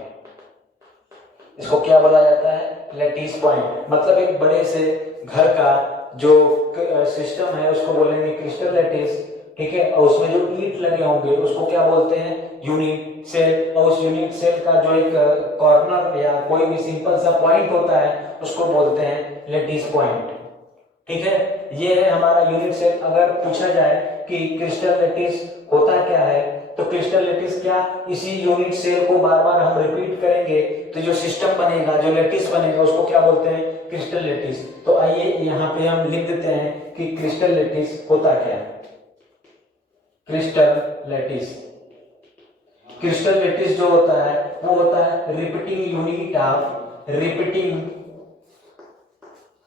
इसको क्या बोला जाता है, लैटिस पॉइंट। मतलब एक बड़े से घर का जो सिस्टम है उसको बोलेंगे क्रिस्टल लैटिस। ठीक है, और उसमें जो ईंट लगे होंगे उसको क्या बोलते हैं, यूनिट सेल। और उस यूनिट सेल का जो एक कॉर्नर या कोई भी सिंपल सा पॉइंट होता है उसको बोलते हैं लैटिस पॉइंट। ठीक है, ये है हमारा यूनिट सेल। अगर पूछा जाए कि क्रिस्टल लैटिस होता क्या है, तो क्रिस्टल लैटिस क्या, इसी यूनिट सेल को बार बार हम रिपीट करेंगे तो जो सिस्टम बनेगा, जो लैटिस बनेगा, उसको क्या बोलते हैं, क्रिस्टल लैटिस। तो आइए यहाँ पे हम लिख देते हैं कि क्रिस्टल लैटिस होता क्या है। क्रिस्टल लैटिस, क्रिस्टल लैटिस जो होता है वो होता है रिपीटिंग यूनिट ऑफ, रिपीटिंग,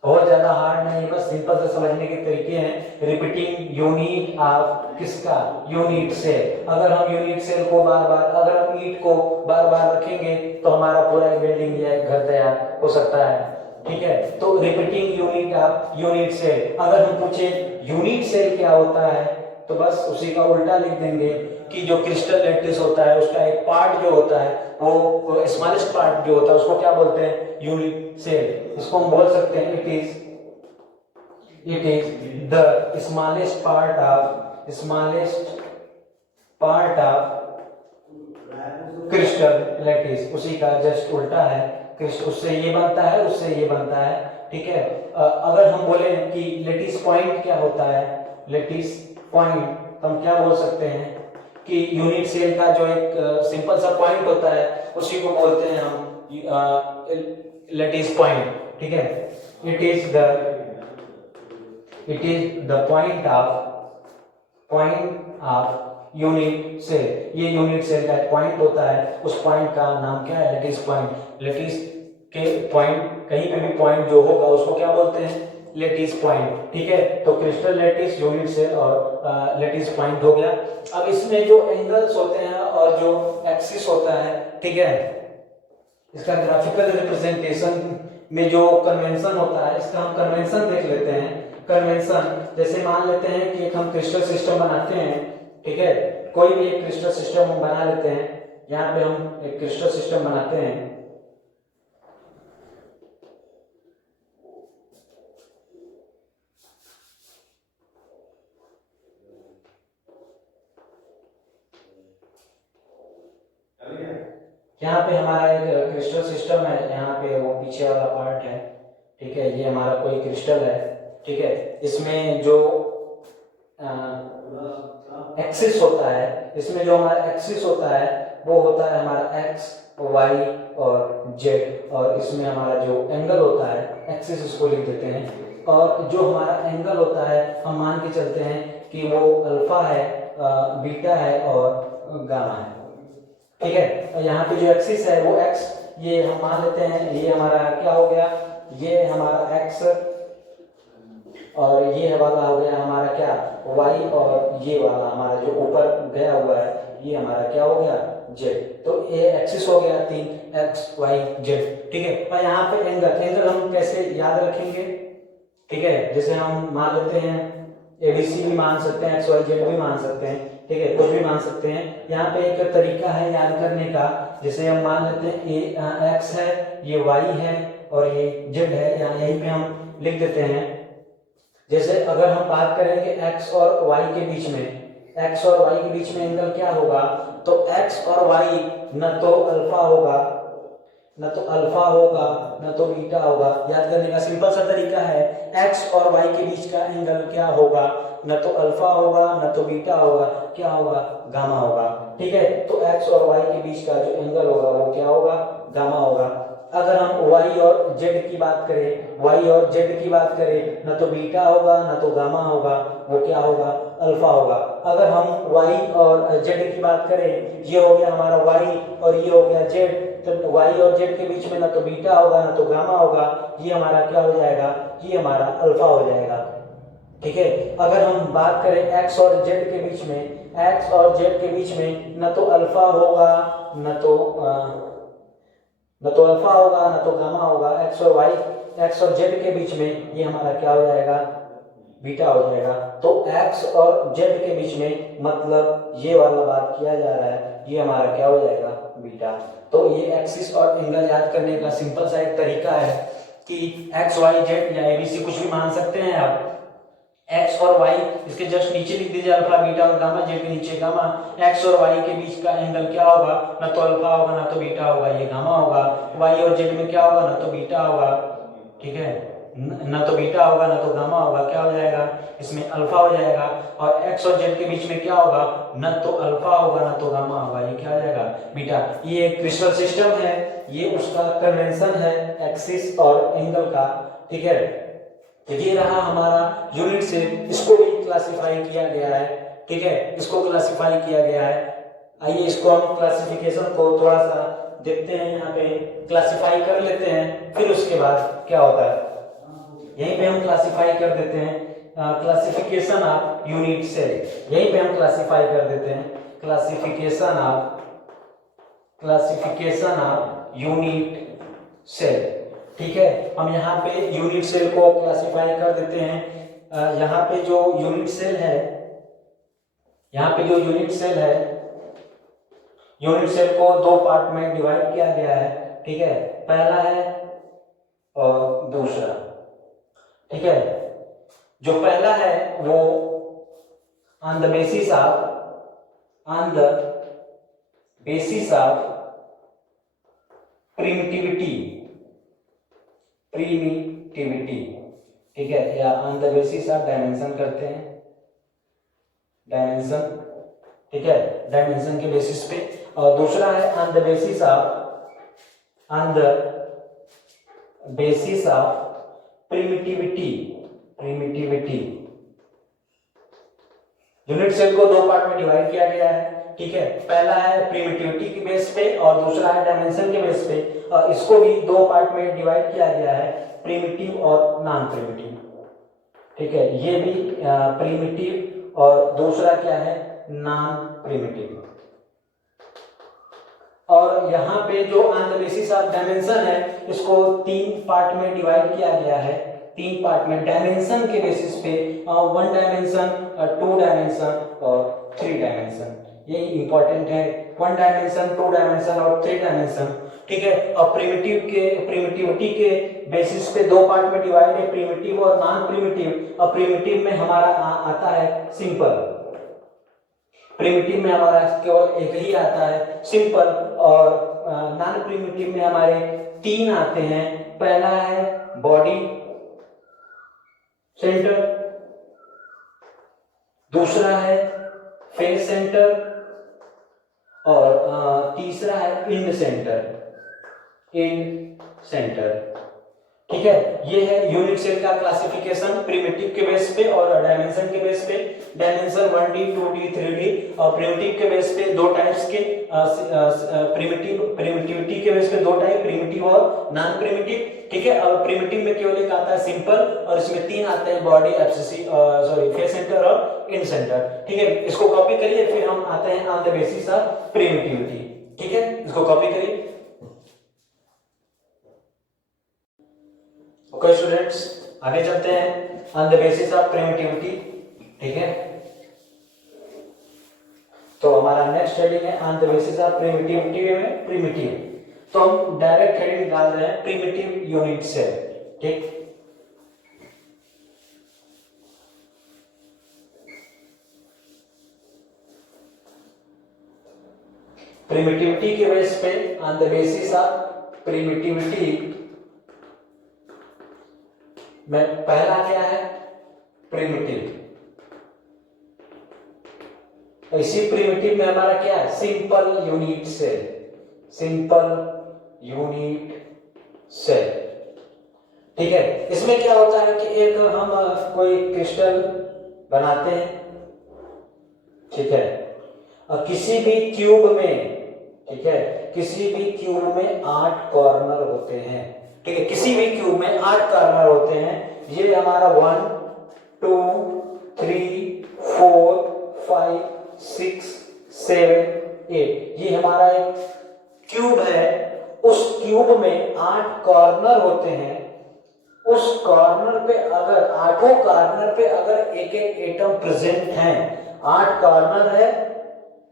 बहुत ज्यादा हार्ड नहीं है, बस सिंपल से समझने के तरीके हैं। रिपीटिंग यूनिट ऑफ किसका, यूनिट सेल। अगर हम यूनिट सेल को बार बार, अगर हम ईंट को बार बार रखेंगे तो हमारा पूरा एक बिल्डिंग या एक घर तैयार हो सकता है। ठीक है, तो repeating unit of unit cell. अगर हम पूछे यूनिट सेल क्या होता है, तो बस उसी का उल्टा लिख देंगे कि जो क्रिस्टल लैटिस होता है उसका एक पार्ट जो होता है, वो स्मॉलेस्ट पार्ट जो होता है उसको क्या बोलते हैं, यूनिट सेल। इसको हम बोल सकते हैं it is the smallest part of crystal lattice. उसी का जस्ट उल्टा है, उससे ये बनता है, उससे ये बनता है। ठीक है, अगर हम बोले कि लैटिस पॉइंट क्या होता है, लैटिस पॉइंट, तो हम क्या बोल सकते हैं कि यूनिट सेल का जो एक सिंपल सा पॉइंट होता है उसी को बोलते हैं हम लैटिस पॉइंट। ठीक है, it is the point of unit cell. ये यूनिट सेल का एक पॉइंट होता है, उस पॉइंट का नाम क्या है, लैटिस पॉइंट। लैटिस के पॉइंट, कहीं पे भी पॉइंट जो होगा उसको क्या बोलते हैं, लैटिस पॉइंट। ठीक है, तो क्रिस्टल लैटिस, यूनिट सेल और लैटिस पॉइंट हो गया। अब इसमें जो एंगल्स होते हैं और जो एक्सिस होता है, ठीक है, इसका ग्राफिकल रिप्रेजेंटेशन में जो कन्वेंशन होता है, इसका हम कन्वेंशन देख लेते हैं। कन्वेंशन, जैसे मान लेते हैं कि एक हम क्रिस्टल सिस्टम बनाते हैं। ठीक है, कोई भी एक क्रिस्टल सिस्टम हम बना लेते हैं। यहाँ पे हम एक क्रिस्टल सिस्टम बनाते हैं। यहाँ पे हमारा एक क्रिस्टल सिस्टम है, यहाँ पे वो पीछे वाला पार्ट है। ठीक है, ये हमारा कोई क्रिस्टल है। ठीक है, इसमें जो एक्सिस होता है, इसमें जो हमारा एक्सिस होता है वो होता है हमारा एक्स, वाई और जेड। और इसमें हमारा जो एंगल होता है, एक्सिस इसको लिख देते हैं। और जो हमारा एंगल होता है हम मान के चलते हैं कि वो अल्फा है, बीटा है और गामा है। ठीक है, और यहाँ पे जो एक्सिस है वो एक्स, ये हम मान लेते हैं, ये हमारा क्या हो गया, ये हमारा एक्स, और ये वाला हो गया हमारा क्या, वाई, और ये वाला हमारा जो ऊपर गया हुआ है ये हमारा क्या हो गया, जेड। तो ये एक्सिस हो गया 3, एक्स वाई जेड। ठीक है, और यहाँ पे एंगल हम कैसे याद रखेंगे। ठीक है, जैसे हम मान लेते हैं एबीसी भी मान सकते हैं, एक्स वाई जेड भी मान सकते हैं। ठीक है, कुछ भी मान सकते हैं। यहाँ पे एक तरीका है याद करने का, जैसे हम मान लेते हैं ये एक्स है, ये वाई है और ये जेड है, यहाँ यहीं पे हम लिख देते हैं। जैसे अगर हम बात करेंगे एक्स और वाई के बीच में, एक्स और वाई के बीच में एंगल क्या होगा, तो एक्स और वाई न तो अल्फा होगा, न तो बीटा होगा। याद करने का सिंपल सा तरीका है, एक्स और वाई के बीच का एंगल क्या होगा, न तो अल्फा होगा न तो बीटा होगा, क्या होगा, गामा होगा। ठीक है, तो एक्स और वाई के बीच का जो एंगल होगा वो क्या होगा, गामा होगा। अगर हम वाई और जेड की बात करें, न तो बीटा होगा न तो गामा होगा, वो क्या होगा, अल्फा होगा। अगर हम वाई और जेड की बात करें, ये हो गया हमारा वाई और ये हो गया जेड, तो वाई और जेड के बीच में ना तो बीटा होगा ना तो गामा होगा, ये हमारा क्या हो जाएगा, ये हमारा अल्फा हो जाएगा। ठीक है, अगर हम बात करें एक्स और जेड के बीच में, न तो अल्फा होगा न तो अल्फा होगा न तो गामा होगा, एक्स और जेड के बीच में ये हमारा क्या हो जाएगा, बीटा हो जाएगा। तो एक्स और जेड के बीच में मतलब ये वाला बात किया जा रहा है, ये हमारा क्या हो जाएगा, बीटा। तो ये एक्सिस और एंगल याद करने का सिंपल सा एक तरीका है कि एक्स वाई जेड या एबीसी कुछ भी मान सकते हैं आप। एक्स और वाई इसके जस्ट नीचे लिख दीजिए, अल्फा बीटा और गामा, जेड के नीचे गामा। एक्स और वाई के बीच का एंगल क्या होगा, ना तो अल्फा होगा ना तो बीटा होगा, ये गामा होगा। वाई और जेड में क्या होगा, ना तो बीटा होगा। ठीक है, ना तो बीटा होगा ना तो गामा होगा, क्या हो जाएगा इसमें अल्फा हो जाएगा। और एक्स और जेड के बीच में क्या होगा, ना तो अल्फा होगा ना तो गामा होगा, ये क्या हो जाएगा बीटा। ये क्रिस्टल सिस्टम है, ये उसका कन्वेंशन है एक्सिस और एंगल का, ठीक है। तो ये रहा हमारा यूनिट सेल, इसको भी क्लासिफाई किया गया है, ठीक है, इसको क्लासिफाई किया गया है। आइए इसको हम क्लासिफिकेशन को थोड़ा सा देखते हैं, यहाँ पे क्लासिफाई कर लेते हैं, फिर उसके बाद क्या होता है यहीं पे हम क्लासिफाई कर देते हैं। क्लासिफिकेशन ऑफ यूनिट सेल, यहीं पे हम क्लासिफाई कर देते हैं, क्लासिफिकेशन ऑफ यूनिट सेल, ठीक है। हम यहाँ पे यूनिट सेल को क्लासिफाई कर देते हैं। यहाँ पे जो यूनिट सेल है, यूनिट सेल को दो पार्ट में डिवाइड किया गया है, ठीक है, पहला है और दूसरा, ठीक है। जो पहला है वो ऑन द बेसिस ऑफ प्रिमिटिविटी, ठीक है, या on the basis of dimension करते हैं, डायमेंशन, ठीक है, डायमेंशन के बेसिस पे। और दूसरा है on the basis of primitivity. Unit cell को दो पार्ट में डिवाइड किया गया है, ठीक है, पहला है प्रिमिटिविटी के बेस पे और दूसरा है डायमेंशन के बेस पे। और इसको भी दो पार्ट में डिवाइड किया गया है, प्रिमिटिव और नॉन प्रिमिटिव, ठीक है, ये भी प्रिमिटिव और दूसरा क्या है नॉन प्रिमिटिव। और यहाँ पे जो on the basis of dimension है, इसको तीन पार्ट में डिवाइड किया गया है, तीन पार्ट में डायमेंशन के बेसिस पे, 1 डायमेंशन, 2 डायमेंशन और 3 डायमेंशन, ये इंपॉर्टेंट है, 1 डायमेंशन, 2 डायमेंशन और 3 डायमेंशन, ठीक है। और प्रिमिटिविटी के बेसिस पे दो पार्ट में डिवाइड है, प्रिमिटिव और नॉन प्रिमिटिव। और प्रिमिटिव में हमारा आता है सिंपल, प्रिमिटिव में हमारा केवल एक ही आता है सिंपल। और नॉन प्रिमिटिव में हमारे तीन आते हैं, पहला है बॉडी सेंटर, दूसरा है फेस सेंटर और तीसरा है इंड सेंटर, ठीक है। ये है यूनिट सेल का क्लासिफिकेशन प्रिमिटिव के बेस पे और डायमेंशन के बेस पे। डायमेंशन 1D 2D 3D और प्रिमिटिव के बेस पे दो टाइप्स के, प्रिमिटिविटी के बेस पे दो टाइप, प्रिमिटिव और नॉन प्रिमिटिव, ठीक है। अब प्रिमिटिव में केवल एक आता है सिंपल और इसमें तीन आते हैं बॉडी, फेस सेंटर और इंड सेंटर, ठीक है। इसको कॉपी करिए, फिर हम आते हैं ऑन द बेसिस ऑफ प्रिमिटिविटी, ठीक है, इसको कॉपी करिए। ओके स्टूडेंट्स, आगे चलते हैं ऑन द बेसिस ऑफ प्रिमिटिविटी, ठीक है। तो हमारा नेक्स्ट हेडिंग है ऑन द बेसिस ऑफ प्रिमिटिविटी में प्रिमिटिव। तो हम डायरेक्ट हेडिंग निकाल रहे हैं प्रिमिटिव यूनिट सेल, ठीक। प्रिमिटिविटी के बेस पे ऑन द बेसिस ऑफ प्रिमिटिविटी में पहला क्या है प्रिमिटिव। इसी प्रिमिटिव में हमारा क्या है सिंपल यूनिट सेल, ठीक है। इसमें क्या होता है कि एक हम कोई क्रिस्टल बनाते हैं, ठीक है, और किसी भी क्यूब में, ठीक है, किसी भी क्यूब में 8 कॉर्नर होते हैं, ठीक है, किसी भी क्यूब में 8 कॉर्नर होते हैं। ये हमारा 1 2 3 4 5 6 7 8 ये हमारा एक क्यूब है। उस क्यूब में 8 कॉर्नर होते हैं। उस कॉर्नर पे अगर आठों कॉर्नर पे अगर एक एक एटम प्रेजेंट है, 8 कॉर्नर है,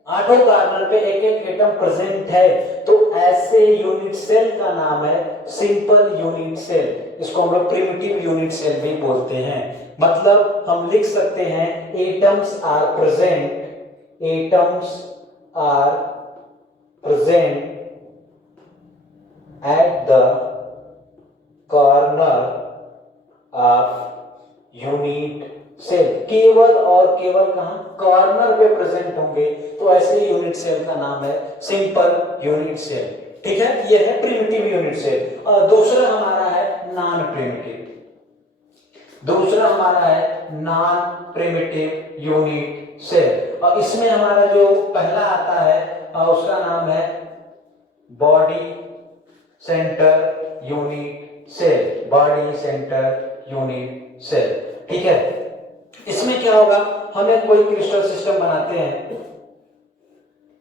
आठों कॉर्नर पे एक एक एटम प्रेजेंट है, तो ऐसे यूनिट सेल का नाम है सिंपल यूनिट सेल। इसको हम लोग प्रिमिटिव यूनिट सेल भी बोलते हैं। मतलब हम लिख सकते हैं atoms are present at the corner केवल और केवल कहां, कॉर्नर पे प्रेजेंट होंगे, तो ऐसे यूनिट सेल का नाम है सिंपल यूनिट सेल। ठीक है, ये है प्रिमिटिव यूनिट सेल। और दूसरा हमारा है नॉन प्रिमिटिव, दूसरा हमारा है नॉन प्रिमिटिव यूनिट सेल। और इसमें हमारा जो पहला आता है उसका नाम है body centre unit cell, body centre unit cell. ठीक है, इसमें क्या होगा, हमें कोई क्रिस्टल सिस्टम बनाते हैं,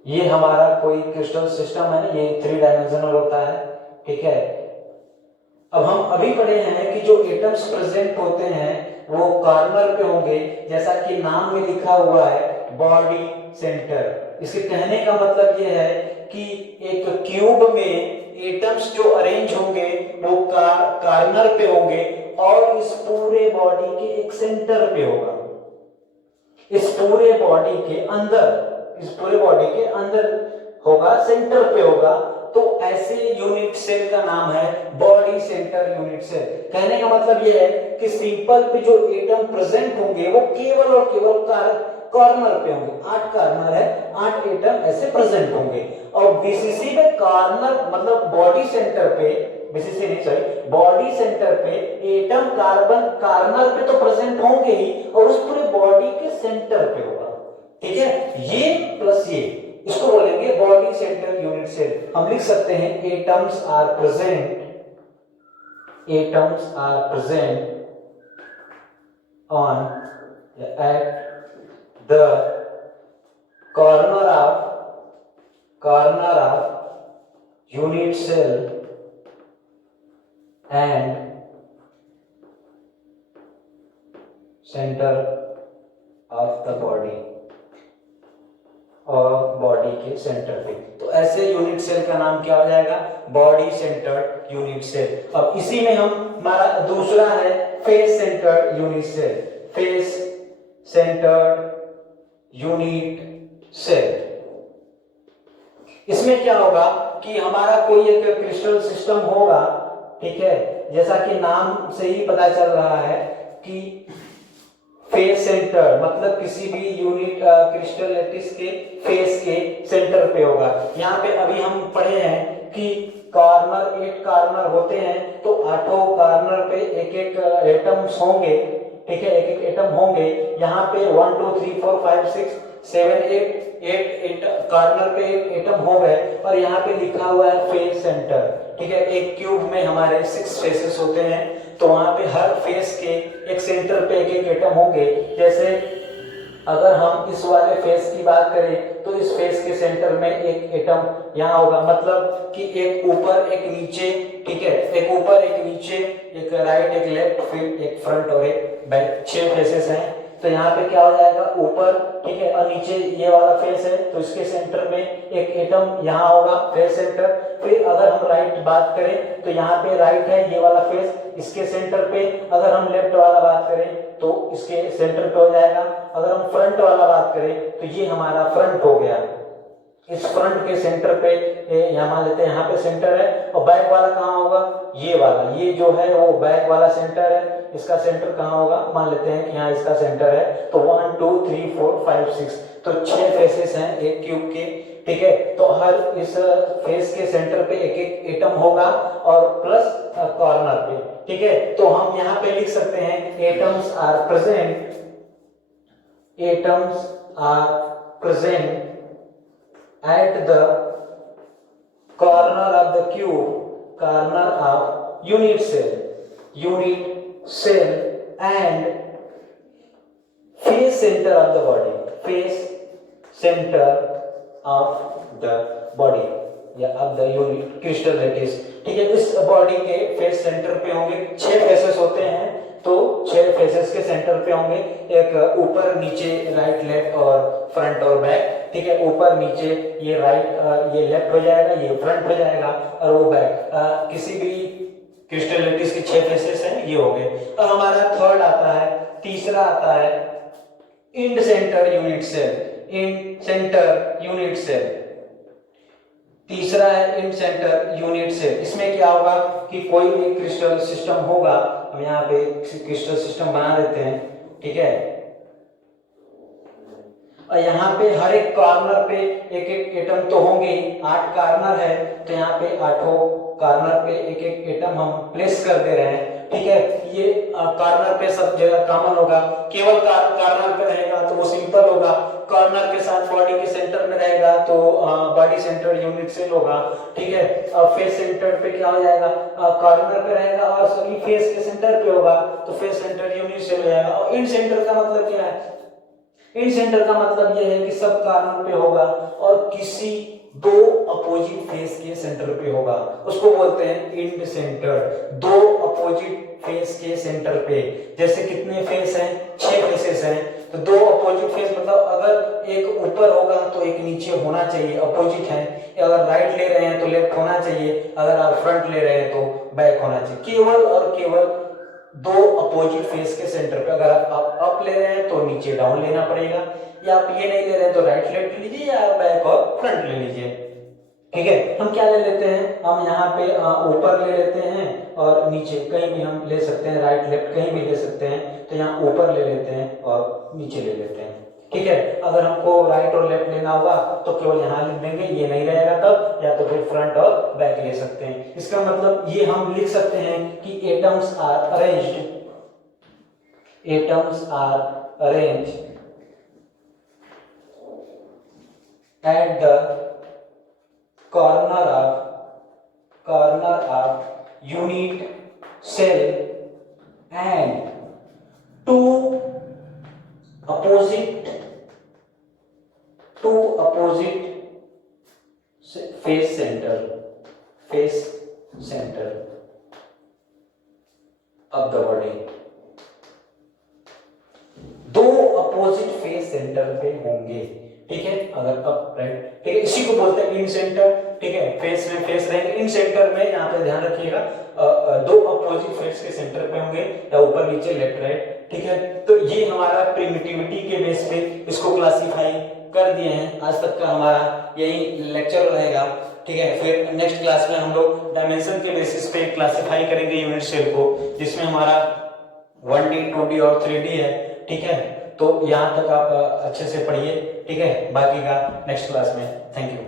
ये हमारा कोई क्रिस्टल सिस्टम है, ये 3 डायमेंशनल होता है। ठीक है, अब हम अभी पढ़े हैं कि जो एटम्स प्रेजेंट होते हैं वो कॉर्नर पे होंगे, जैसा कि नाम में लिखा हुआ है बॉडी सेंटर। इसके कहने का मतलब ये है कि एक क्यूब में एटम्स जो अरेंज होंगे वो कॉर्नर पे होंगे और इस पूरे बॉडी के एक सेंटर पे होगा, इस पूरे बॉडी के अंदर, इस पूरे बॉडी के अंदर होगा, सेंटर पे होगा। तो ऐसे यूनिट सेल का नाम है बॉडी सेंटर यूनिट सेल। कहने का मतलब यह है कि सिंपल पे जो एटम प्रेजेंट होंगे वो केवल और केवल कॉर्नर पे होंगे, 8 कॉर्नर है, 8 एटम ऐसे प्रेजेंट होंगे। और बीसीसी पे कॉर्नर मतलब बॉडी सेंटर पे, बीसीसी नहीं सॉरी, बॉडी सेंटर पे एटम कार्बन कॉर्नर पे तो प्रेजेंट होंगे ही और उस पूरे बॉडी के सेंटर पे होगा। ठीक है, ये प्लस ये, इसको बोलेंगे बॉडी सेंटर यूनिट सेल। हम लिख सकते हैं atoms are present, atoms are present on at the corner of unit cell and center of the body, और बॉडी के सेंटर पे। तो ऐसे यूनिट सेल का नाम क्या हो जाएगा, बॉडी सेंटर्ड यूनिट सेल। अब इसी में हम हमारा दूसरा है face centred unit cell, face centred unit cell. इसमें क्या होगा कि हमारा कोई एक क्रिस्टल सिस्टम होगा, ठीक है, जैसा कि नाम से ही पता चल रहा है कि फेस सेंटर मतलब किसी भी यूनिट क्रिस्टल लैटिस के फेस के सेंटर पे होगा। यहाँ पे अभी हम पढ़े हैं कि कॉर्नर 8 कॉर्नर होते हैं, तो 8 कॉर्नर पे एक एक एटम्स होंगे। ठीक है, एक एक एटम होंगे। यहाँ पे 1 2 3 4 5 6 7 8 कॉर्नर पे एक एटम हो गए और यहाँ पे लिखा हुआ है फेस सेंटर। ठीक है, एक क्यूब में हमारे 6 फेसेस होते हैं, तो वहां पे हर फेस के एक सेंटर पे एक एक एटम होंगे। जैसे अगर हम इस वाले फेस की बात करें तो इस फेस के सेंटर में एक एटम यहाँ होगा, मतलब कि एक ऊपर एक नीचे। ठीक है, एक ऊपर एक नीचे, एक राइट एक लेफ्ट, फिर एक फ्रंट और एक बैक, 6 फेसेस हैं। तो यहाँ पे क्या हो जाएगा, ऊपर, ठीक है, और नीचे ये वाला फेस है तो इसके सेंटर में एक एटम यहाँ होगा, फेस सेंटर। फिर अगर हम राइट बात करें तो यहाँ पे राइट है ये वाला फेस, इसके सेंटर पे। अगर हम लेफ्ट वाला बात करें तो इसके सेंटर पे हो जाएगा। अगर हम फ्रंट वाला बात करें तो ये हमारा फ्रंट हो गया, इस फ्रंट के सेंटर पे यहाँ मान लेते हैं, यहाँ पे सेंटर है। और बैक वाला कहाँ होगा, ये वाला, ये जो है वो बैक वाला सेंटर है। इसका सेंटर कहाँ होगा, मान लेते हैं कि यहाँ इसका सेंटर है। तो 1 2 3 4 5 6, तो 6 फेसेस हैं एक क्यूब के। ठीक है, तो हर इस फेस के सेंटर पे एक एक एटम होगा और प्लस कॉर्नर पे। ठीक है, तो हम यहाँ पे लिख सकते हैं atoms are present, atoms are present at the corner of the cube, corner of unit cell and face center of the body, face center of the body या of the unit crystal lattice। ठीक है, इस body के face centre पे होंगे, 6 faces होते हैं, तो 6 फेसेस के सेंटर पे होंगे, एक ऊपर नीचे राइट लेफ्ट और फ्रंट और बैक। ठीक है, ऊपर नीचे ये राइट ये लेफ्ट हो जाएगा, ये फ्रंट हो जाएगा और वो बैक। किसी भी क्रिस्टल लैटिस के 6 फेसेस हैं, ये हो गए। और हमारा थर्ड आता है, तीसरा आता है end centre unit cell, end centre unit cell. तीसरा है इंड सेंटर यूनिट सेल। इसमें क्या होगा कि कोई भी क्रिस्टल सिस्टम होगा, हम यहाँ पे क्रिस्टल सिस्टम बना देते हैं। ठीक है, और यहाँ पे हर एक कॉर्नर पे एक एक एटम तो होंगे, 8 कॉर्नर है तो यहाँ पे 8 कॉर्नर पे एक एक एटम हम प्लेस कर दे रहे हैं। ठीक है, ये कॉर्नर पे सब जगह कॉमन होगा, केवल कॉर्नर पे रहेगा तो वो सिंपल होगा, कॉर्नर के साथ बॉडी के सेंटर में रहेगा तो बॉडी सेंटर यूनिट सेल होगा। ठीक है, फेस सेंटर पे क्या हो जाएगा, कॉर्नर पे रहेगा और सभी फेस के सेंटर पे होगा तो फेस सेंटर यूनिट सेल हो जाएगा। और इन सेंटर का मतलब क्या है, इन सेंटर का मतलब यह है कि सब कॉर्नर पे होगा और किसी दो अपोजिट फेस के सेंटर पे होगा, उसको बोलते हैं इंड सेंटर। दो अपोजिट फेस के सेंटर पे, जैसे कितने फेस हैं, 6 फेसेस हैं, तो दो अपोजिट फेस मतलब अगर एक ऊपर होगा तो एक नीचे होना चाहिए, अपोजिट है। अगर राइट ले रहे हैं तो लेफ्ट होना चाहिए, अगर आप फ्रंट ले रहे हैं तो बैक होना चाहिए। केवल और केवल दो अपोजिट फेस के सेंटर पे, अगर आप अप ले रहे हैं तो नीचे डाउन लेना पड़ेगा, या आप ये नहीं ले रहे हैं तो राइट लेफ्ट लीजिए या बैक और फ्रंट ले लीजिए। ठीक है, हम क्या ले लेते हैं, हम यहाँ पे ऊपर ले लेते हैं और नीचे कहीं भी हम ले सकते हैं, राइट लेफ्ट कहीं भी ले सकते हैं, तो यहाँ ऊपर ले लेते हैं और नीचे ले लेते हैं। ठीक है, अगर हमको राइट और लेफ्ट लेना होगा तो केवल यहाँ लिख देंगे, ये नहीं रहेगा तब, या तो फिर फ्रंट और बैक ले सकते हैं। इसका मतलब ये हम लिख सकते हैं कि atoms are arranged, atoms are arranged at the corner of unit cell and two opposite face center of the body। दो अपोजिट फेस सेंटर पे होंगे। ठीक है, अगर अप राइट, ठीक है, इसी को बोलते हैं इन सेंटर। ठीक है, फेस में फेस रहेंगे, इन सेंटर में यहाँ पे ध्यान रखिएगा दो अपोजिट फेस के सेंटर पे होंगे, या ऊपर नीचे लेफ्ट राइट। ठीक है, तो ये हमारा प्रिमिटिविटी के बेस पे इसको क्लासिफाई कर दिए हैं। आज तक का हमारा यही लेक्चर रहेगा। ठीक है, फिर नेक्स्ट क्लास में हम लोग डायमेंशन के बेसिस पे क्लासिफाई करेंगे यूनिट सेल को, जिसमें हमारा 1D 2D और 3D है। ठीक है, तो यहाँ तक आप अच्छे से पढ़िए। ठीक है, बाकी का नेक्स्ट क्लास में। Thank you.